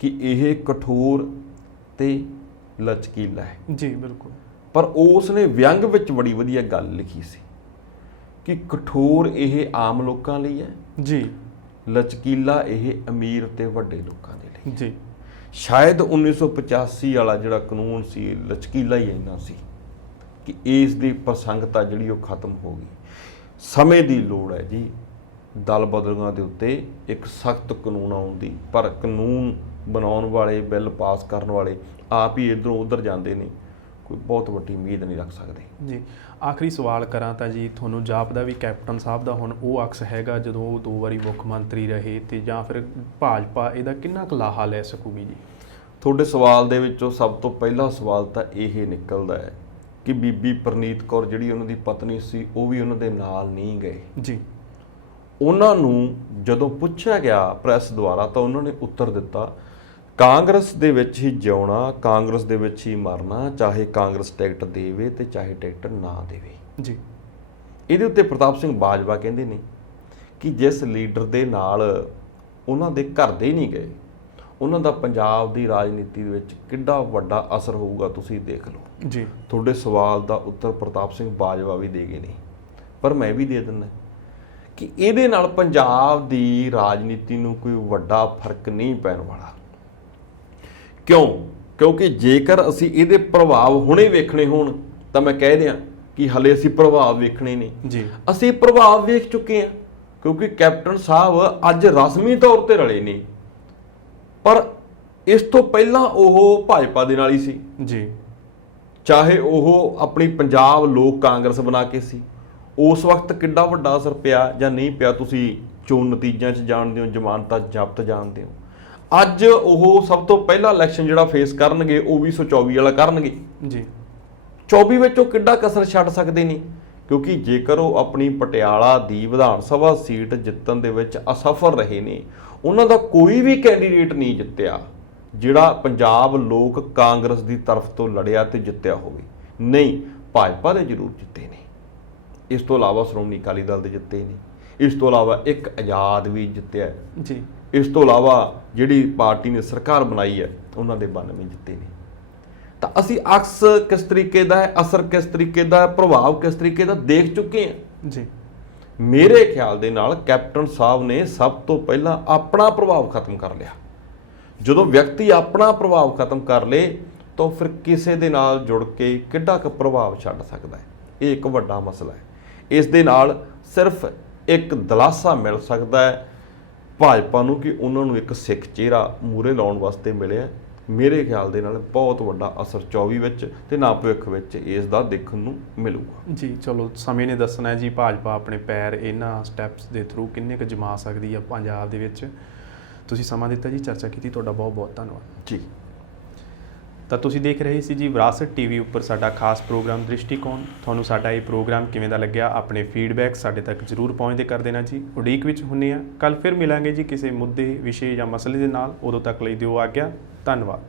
ਕਿ ਇਹ ਕਠੋਰ ਤੇ ਲਚਕੀਲਾ ਹੈ। ਜੀ, ਬਿਲਕੁਲ। ਪਰ ਉਸ ਨੇ ਵਿਅੰਗ ਵਿੱਚ ਬੜੀ ਵਧੀਆ ਗੱਲ ਲਿਖੀ ਸੀ ਕਿ ਕਠੋਰ ਇਹ ਆਮ ਲੋਕਾਂ ਲਈ ਹੈ ਜੀ, ਲਚਕੀਲਾ ਇਹ ਅਮੀਰ ਤੇ ਵੱਡੇ ਲੋਕਾਂ ਦੇ ਲਈ। ਜੀ। ਸ਼ਾਇਦ 1985 ਵਾਲਾ ਜਿਹੜਾ ਕਾਨੂੰਨ ਸੀ ਲਚਕੀਲਾ ਹੀ ਇੰਨਾ ਸੀ ਕਿ ਇਸ ਦੀ ਪ੍ਰਸੰਗਤਾ ਜਿਹੜੀ ਉਹ ਖਤਮ ਹੋ ਗਈ। ਸਮੇਂ ਦੀ ਲੋੜ ਹੈ ਜੀ ਦਲ ਬਦਲੂਆਂ ਦੇ ਉੱਤੇ ਇੱਕ ਸਖਤ ਕਾਨੂੰਨ ਆਉਣ ਦੀ, ਪਰ ਕਾਨੂੰਨ ਬਣਾਉਣ ਵਾਲੇ, ਬਿੱਲ ਪਾਸ ਕਰਨ ਵਾਲੇ ਆਪ ਹੀ ਇੱਧਰੋਂ ਉੱਧਰ ਜਾਂਦੇ ਨੇ, ਕੋਈ ਬਹੁਤ ਵੱਡੀ ਉਮੀਦ ਨਹੀਂ ਰੱਖ ਸਕਦੇ ਜੀ। ਆਖਰੀ ਸਵਾਲ ਕਰਾਂ ਤਾਂ ਜੀ, ਤੁਹਾਨੂੰ ਜਾਪਦਾ ਵੀ ਕੈਪਟਨ ਸਾਹਿਬ ਦਾ ਹੁਣ ਉਹ ਅਕਸ ਹੈਗਾ ਜਦੋਂ ਉਹ 2 ਵਾਰੀ ਮੁੱਖ ਮੰਤਰੀ ਰਹੇ, ਤੇ ਜਾਂ ਫਿਰ ਭਾਜਪਾ ਇਹਦਾ ਕਿੰਨਾ ਕੁ ਲਾਹਾ ਲੈ ਸਕੂਗੀ ਜੀ? ਤੁਹਾਡੇ ਸਵਾਲ ਦੇ ਵਿੱਚੋਂ ਸਭ ਤੋਂ ਪਹਿਲਾ ਸਵਾਲ ਤਾਂ ਇਹ ਨਿਕਲਦਾ ਹੈ ਕਿ ਬੀਬੀ ਪ੍ਰਨੀਤ ਕੌਰ ਜਿਹੜੀ ਉਹਨਾਂ ਦੀ ਪਤਨੀ ਸੀ ਉਹ ਵੀ ਉਹਨਾਂ ਦੇ ਨਾਲ ਨਹੀਂ ਗਏ ਜੀ। ਉਹਨਾਂ ਨੂੰ ਜਦੋਂ ਪੁੱਛਿਆ ਗਿਆ ਪ੍ਰੈਸ ਦੁਆਰਾ ਤਾਂ ਉਹਨਾਂ ਨੇ ਉੱਤਰ ਦਿੱਤਾ, ਕਾਂਗਰਸ ਦੇ ਵਿੱਚ ਹੀ ਜਿਉਣਾ, ਕਾਂਗਰਸ ਦੇ ਵਿੱਚ ਹੀ ਮਰਨਾ, ਚਾਹੇ ਕਾਂਗਰਸ ਟਿਕਟ ਦੇਵੇ ਤੇ ਚਾਹੇ ਟਿਕਟ ਨਾ ਦੇਵੇ ਜੀ। ਇਹਦੇ ਉੱਤੇ ਪ੍ਰਤਾਪ ਸਿੰਘ ਬਾਜਵਾ ਕਹਿੰਦੇ ਨੇ ਕਿ ਜਿਸ ਲੀਡਰ ਦੇ ਨਾਲ ਉਹਨਾਂ ਦੇ ਘਰ ਦੇ ਨਹੀਂ ਗਏ, ਉਹਨਾਂ ਦਾ ਪੰਜਾਬ ਦੀ ਰਾਜਨੀਤੀ ਦੇ ਵਿੱਚ ਕਿੰਨਾ ਵੱਡਾ ਅਸਰ ਹੋਊਗਾ ਤੁਸੀਂ ਦੇਖ ਲਓ ਜੀ। ਤੁਹਾਡੇ ਸਵਾਲ ਦਾ ਉੱਤਰ ਪ੍ਰਤਾਪ ਸਿੰਘ ਬਾਜਵਾ ਵੀ ਦੇ ਗਏ ਨੇ, ਪਰ ਮੈਂ ਵੀ ਦੇ ਦਿੰਦਾ ਕਿ ਇਹਦੇ ਨਾਲ ਪੰਜਾਬ ਦੀ ਰਾਜਨੀਤੀ ਨੂੰ ਕੋਈ ਵੱਡਾ ਫਰਕ ਨਹੀਂ ਪੈਣ ਵਾਲਾ। ਕਿਉਂਕਿ ਜੇਕਰ ਅਸੀਂ ਇਹਦੇ ਪ੍ਰਭਾਵ ਹੁਣੇ ਵੇਖਣੇ ਹੋਣ ਤਾਂ ਮੈਂ ਕਹਿ ਦਿਆਂ ਕਿ ਹਲੇ ਅਸੀਂ ਪ੍ਰਭਾਵ ਵੇਖਣੇ ਨੇ ਜੀ। ਅਸੀਂ ਪ੍ਰਭਾਵ ਵੇਖ ਚੁੱਕੇ ਹਾਂ, ਕਿਉਂਕਿ ਕੈਪਟਨ ਸਾਹਿਬ ਅੱਜ ਰਸਮੀ ਤੌਰ ਤੇ ਰਲੇ ਨੇ, ਪਰ ਇਸ ਤੋਂ ਪਹਿਲਾਂ ਉਹ ਭਾਜਪਾ ਦੇ ਨਾਲ ਹੀ ਸੀ ਜੀ। ਚਾਹੇ ਉਹ ਆਪਣੀ ਪੰਜਾਬ ਲੋਕ ਕਾਂਗਰਸ ਬਣਾ ਕੇ ਸੀ, ਉਸ ਵਕਤ ਕਿੰਨਾ ਵੱਡਾ ਅਸਰ ਪਿਆ ਜਾਂ ਨਹੀਂ ਪਿਆ ਤੁਸੀਂ ਚੋਣ ਨਤੀਜਿਆਂ 'ਚ ਜਾਣਦੇ ਹੋ, ਜ਼ਮਾਨਤਾਂ ਜ਼ਬਤ ਜਾਣਦੇ ਹੋ। ਅੱਜ ਉਹ ਸਭ ਤੋਂ ਪਹਿਲਾ ਇਲੈਕਸ਼ਨ ਜਿਹੜਾ ਫੇਸ ਕਰਨਗੇ ਉਹ 2024 ਵਾਲਾ ਕਰਨਗੇ ਜੀ। 24 ਵਿੱਚ ਉਹ ਕਿੰਨਾ ਕਸਰ ਛੱਡ ਸਕਦੇ ਨੇ, ਕਿਉਂਕਿ ਜੇਕਰ ਉਹ ਆਪਣੀ ਪਟਿਆਲਾ ਦੀ ਵਿਧਾਨ ਸਭਾ ਸੀਟ ਜਿੱਤਣ ਦੇ ਵਿੱਚ ਅਸਫਲ ਰਹੇ ਨੇ, ਉਹਨਾਂ ਦਾ ਕੋਈ ਵੀ ਕੈਂਡੀਡੇਟ ਨਹੀਂ ਜਿੱਤਿਆ ਜਿਹੜਾ ਪੰਜਾਬ ਲੋਕ ਕਾਂਗਰਸ ਦੀ ਤਰਫ ਤੋਂ ਲੜਿਆ ਤੇ ਜਿੱਤਿਆ ਹੋਵੇ। ਨਹੀਂ, ਭਾਜਪਾ ਦੇ ਜ਼ਰੂਰ ਜਿੱਤੇ ਨੇ, ਇਸ ਤੋਂ ਇਲਾਵਾ ਸ਼੍ਰੋਮਣੀ ਅਕਾਲੀ ਦਲ ਦੇ ਜਿੱਤੇ ਨੇ, ਇਸ ਤੋਂ ਇਲਾਵਾ ਇੱਕ ਆਜ਼ਾਦ ਵੀ ਜਿੱਤਿਆ ਜੀ। ਇਸ ਤੋਂ ਇਲਾਵਾ ਜਿਹੜੀ ਪਾਰਟੀ ਨੇ ਸਰਕਾਰ ਬਣਾਈ ਹੈ ਉਹਨਾਂ ਦੇ 92 ਜਿੱਤੇ ਨੇ। ਤਾਂ ਅਸੀਂ ਅਕਸ ਕਿਸ ਤਰੀਕੇ ਦਾ ਹੈ, ਅਸਰ ਕਿਸ ਤਰੀਕੇ ਦਾ ਹੈ, ਪ੍ਰਭਾਵ ਕਿਸ ਤਰੀਕੇ ਦਾ ਦੇਖ ਚੁੱਕੇ ਹਾਂ ਜੀ। ਮੇਰੇ ਖਿਆਲ ਦੇ ਨਾਲ ਕੈਪਟਨ ਸਾਹਿਬ ਨੇ ਸਭ ਤੋਂ ਪਹਿਲਾਂ ਆਪਣਾ ਪ੍ਰਭਾਵ ਖਤਮ ਕਰ ਲਿਆ। ਜਦੋਂ ਵਿਅਕਤੀ ਆਪਣਾ ਪ੍ਰਭਾਵ ਖਤਮ ਕਰ ਲੇ ਤਾਂ ਫਿਰ ਕਿਸੇ ਦੇ ਨਾਲ ਜੁੜ ਕੇ ਕਿੱਡਾ ਕੁ ਪ੍ਰਭਾਵ ਛੱਡ ਸਕਦਾ ਹੈ, ਇਹ ਇੱਕ ਵੱਡਾ ਮਸਲਾ ਹੈ। ਇਸ ਦੇ ਨਾਲ ਸਿਰਫ ਇੱਕ ਦਿਲਾਸਾ ਮਿਲ ਸਕਦਾ ਹੈ ਭਾਜਪਾ ਨੂੰ ਕਿ ਉਹਨਾਂ ਨੂੰ ਇੱਕ ਸਿੱਖ ਚਿਹਰਾ ਮੂਹਰੇ ਲਾਉਣ ਵਾਸਤੇ ਮਿਲਿਆ। ਮੇਰੇ ਖਿਆਲ ਦੇ ਨਾਲ ਬਹੁਤ ਵੱਡਾ ਅਸਰ 24 ਵਿੱਚ ਤੇ ਨਾ ਭਵਿੱਖ ਵਿੱਚ ਇਸ ਦਾ ਦੇਖਣ ਨੂੰ ਮਿਲੂਗਾ। ਜੀ ਚਲੋ, ਸਮੇਂ ਨੇ ਦੱਸਣਾ ਹੈ ਜੀ ਭਾਜਪਾ ਆਪਣੇ ਪੈਰ ਇਹਨਾਂ ਸਟੈਪਸ ਦੇ ਥਰੂ ਕਿੰਨੇ ਕੁ ਜਮਾ ਸਕਦੀ ਆ ਪੰਜਾਬ ਦੇ ਵਿੱਚ। ਤੁਸੀਂ ਸਮਾਂ ਦਿੱਤਾ ਜੀ, ਚਰਚਾ ਕੀਤੀ, ਤੁਹਾਡਾ ਬਹੁਤ ਬਹੁਤ ਧੰਨਵਾਦ ਜੀ। ਤਾਂ ਤੁਸੀਂ ਦੇਖ ਰਹੇ ਸੀ ਜੀ ਵਿਰਾਸਤ ਟੀਵੀ ਉੱਪਰ ਸਾਡਾ ਖਾਸ ਪ੍ਰੋਗਰਾਮ ਦ੍ਰਿਸ਼ਟੀਕੋਣ। ਤੁਹਾਨੂੰ ਸਾਡਾ ਇਹ ਪ੍ਰੋਗਰਾਮ ਕਿਵੇਂ ਦਾ ਲੱਗਿਆ, ਆਪਣੇ ਫੀਡਬੈਕ ਸਾਡੇ ਤੱਕ ਜ਼ਰੂਰ ਪਹੁੰਚਦੇ ਕਰ ਦੇਣਾ ਜੀ। ਉਡੀਕ ਵਿੱਚ ਹੁੰਦੇ ਆ, ਕੱਲ ਫਿਰ ਮਿਲਾਂਗੇ ਜੀ ਕਿਸੇ ਮੁੱਦੇ, ਵਿਸ਼ੇ ਜਾਂ ਮਸਲੇ ਦੇ ਨਾਲ। ਉਦੋਂ ਤੱਕ ਲਈ ਦਿਓ ਆਗਿਆ। ਧੰਨਵਾਦ।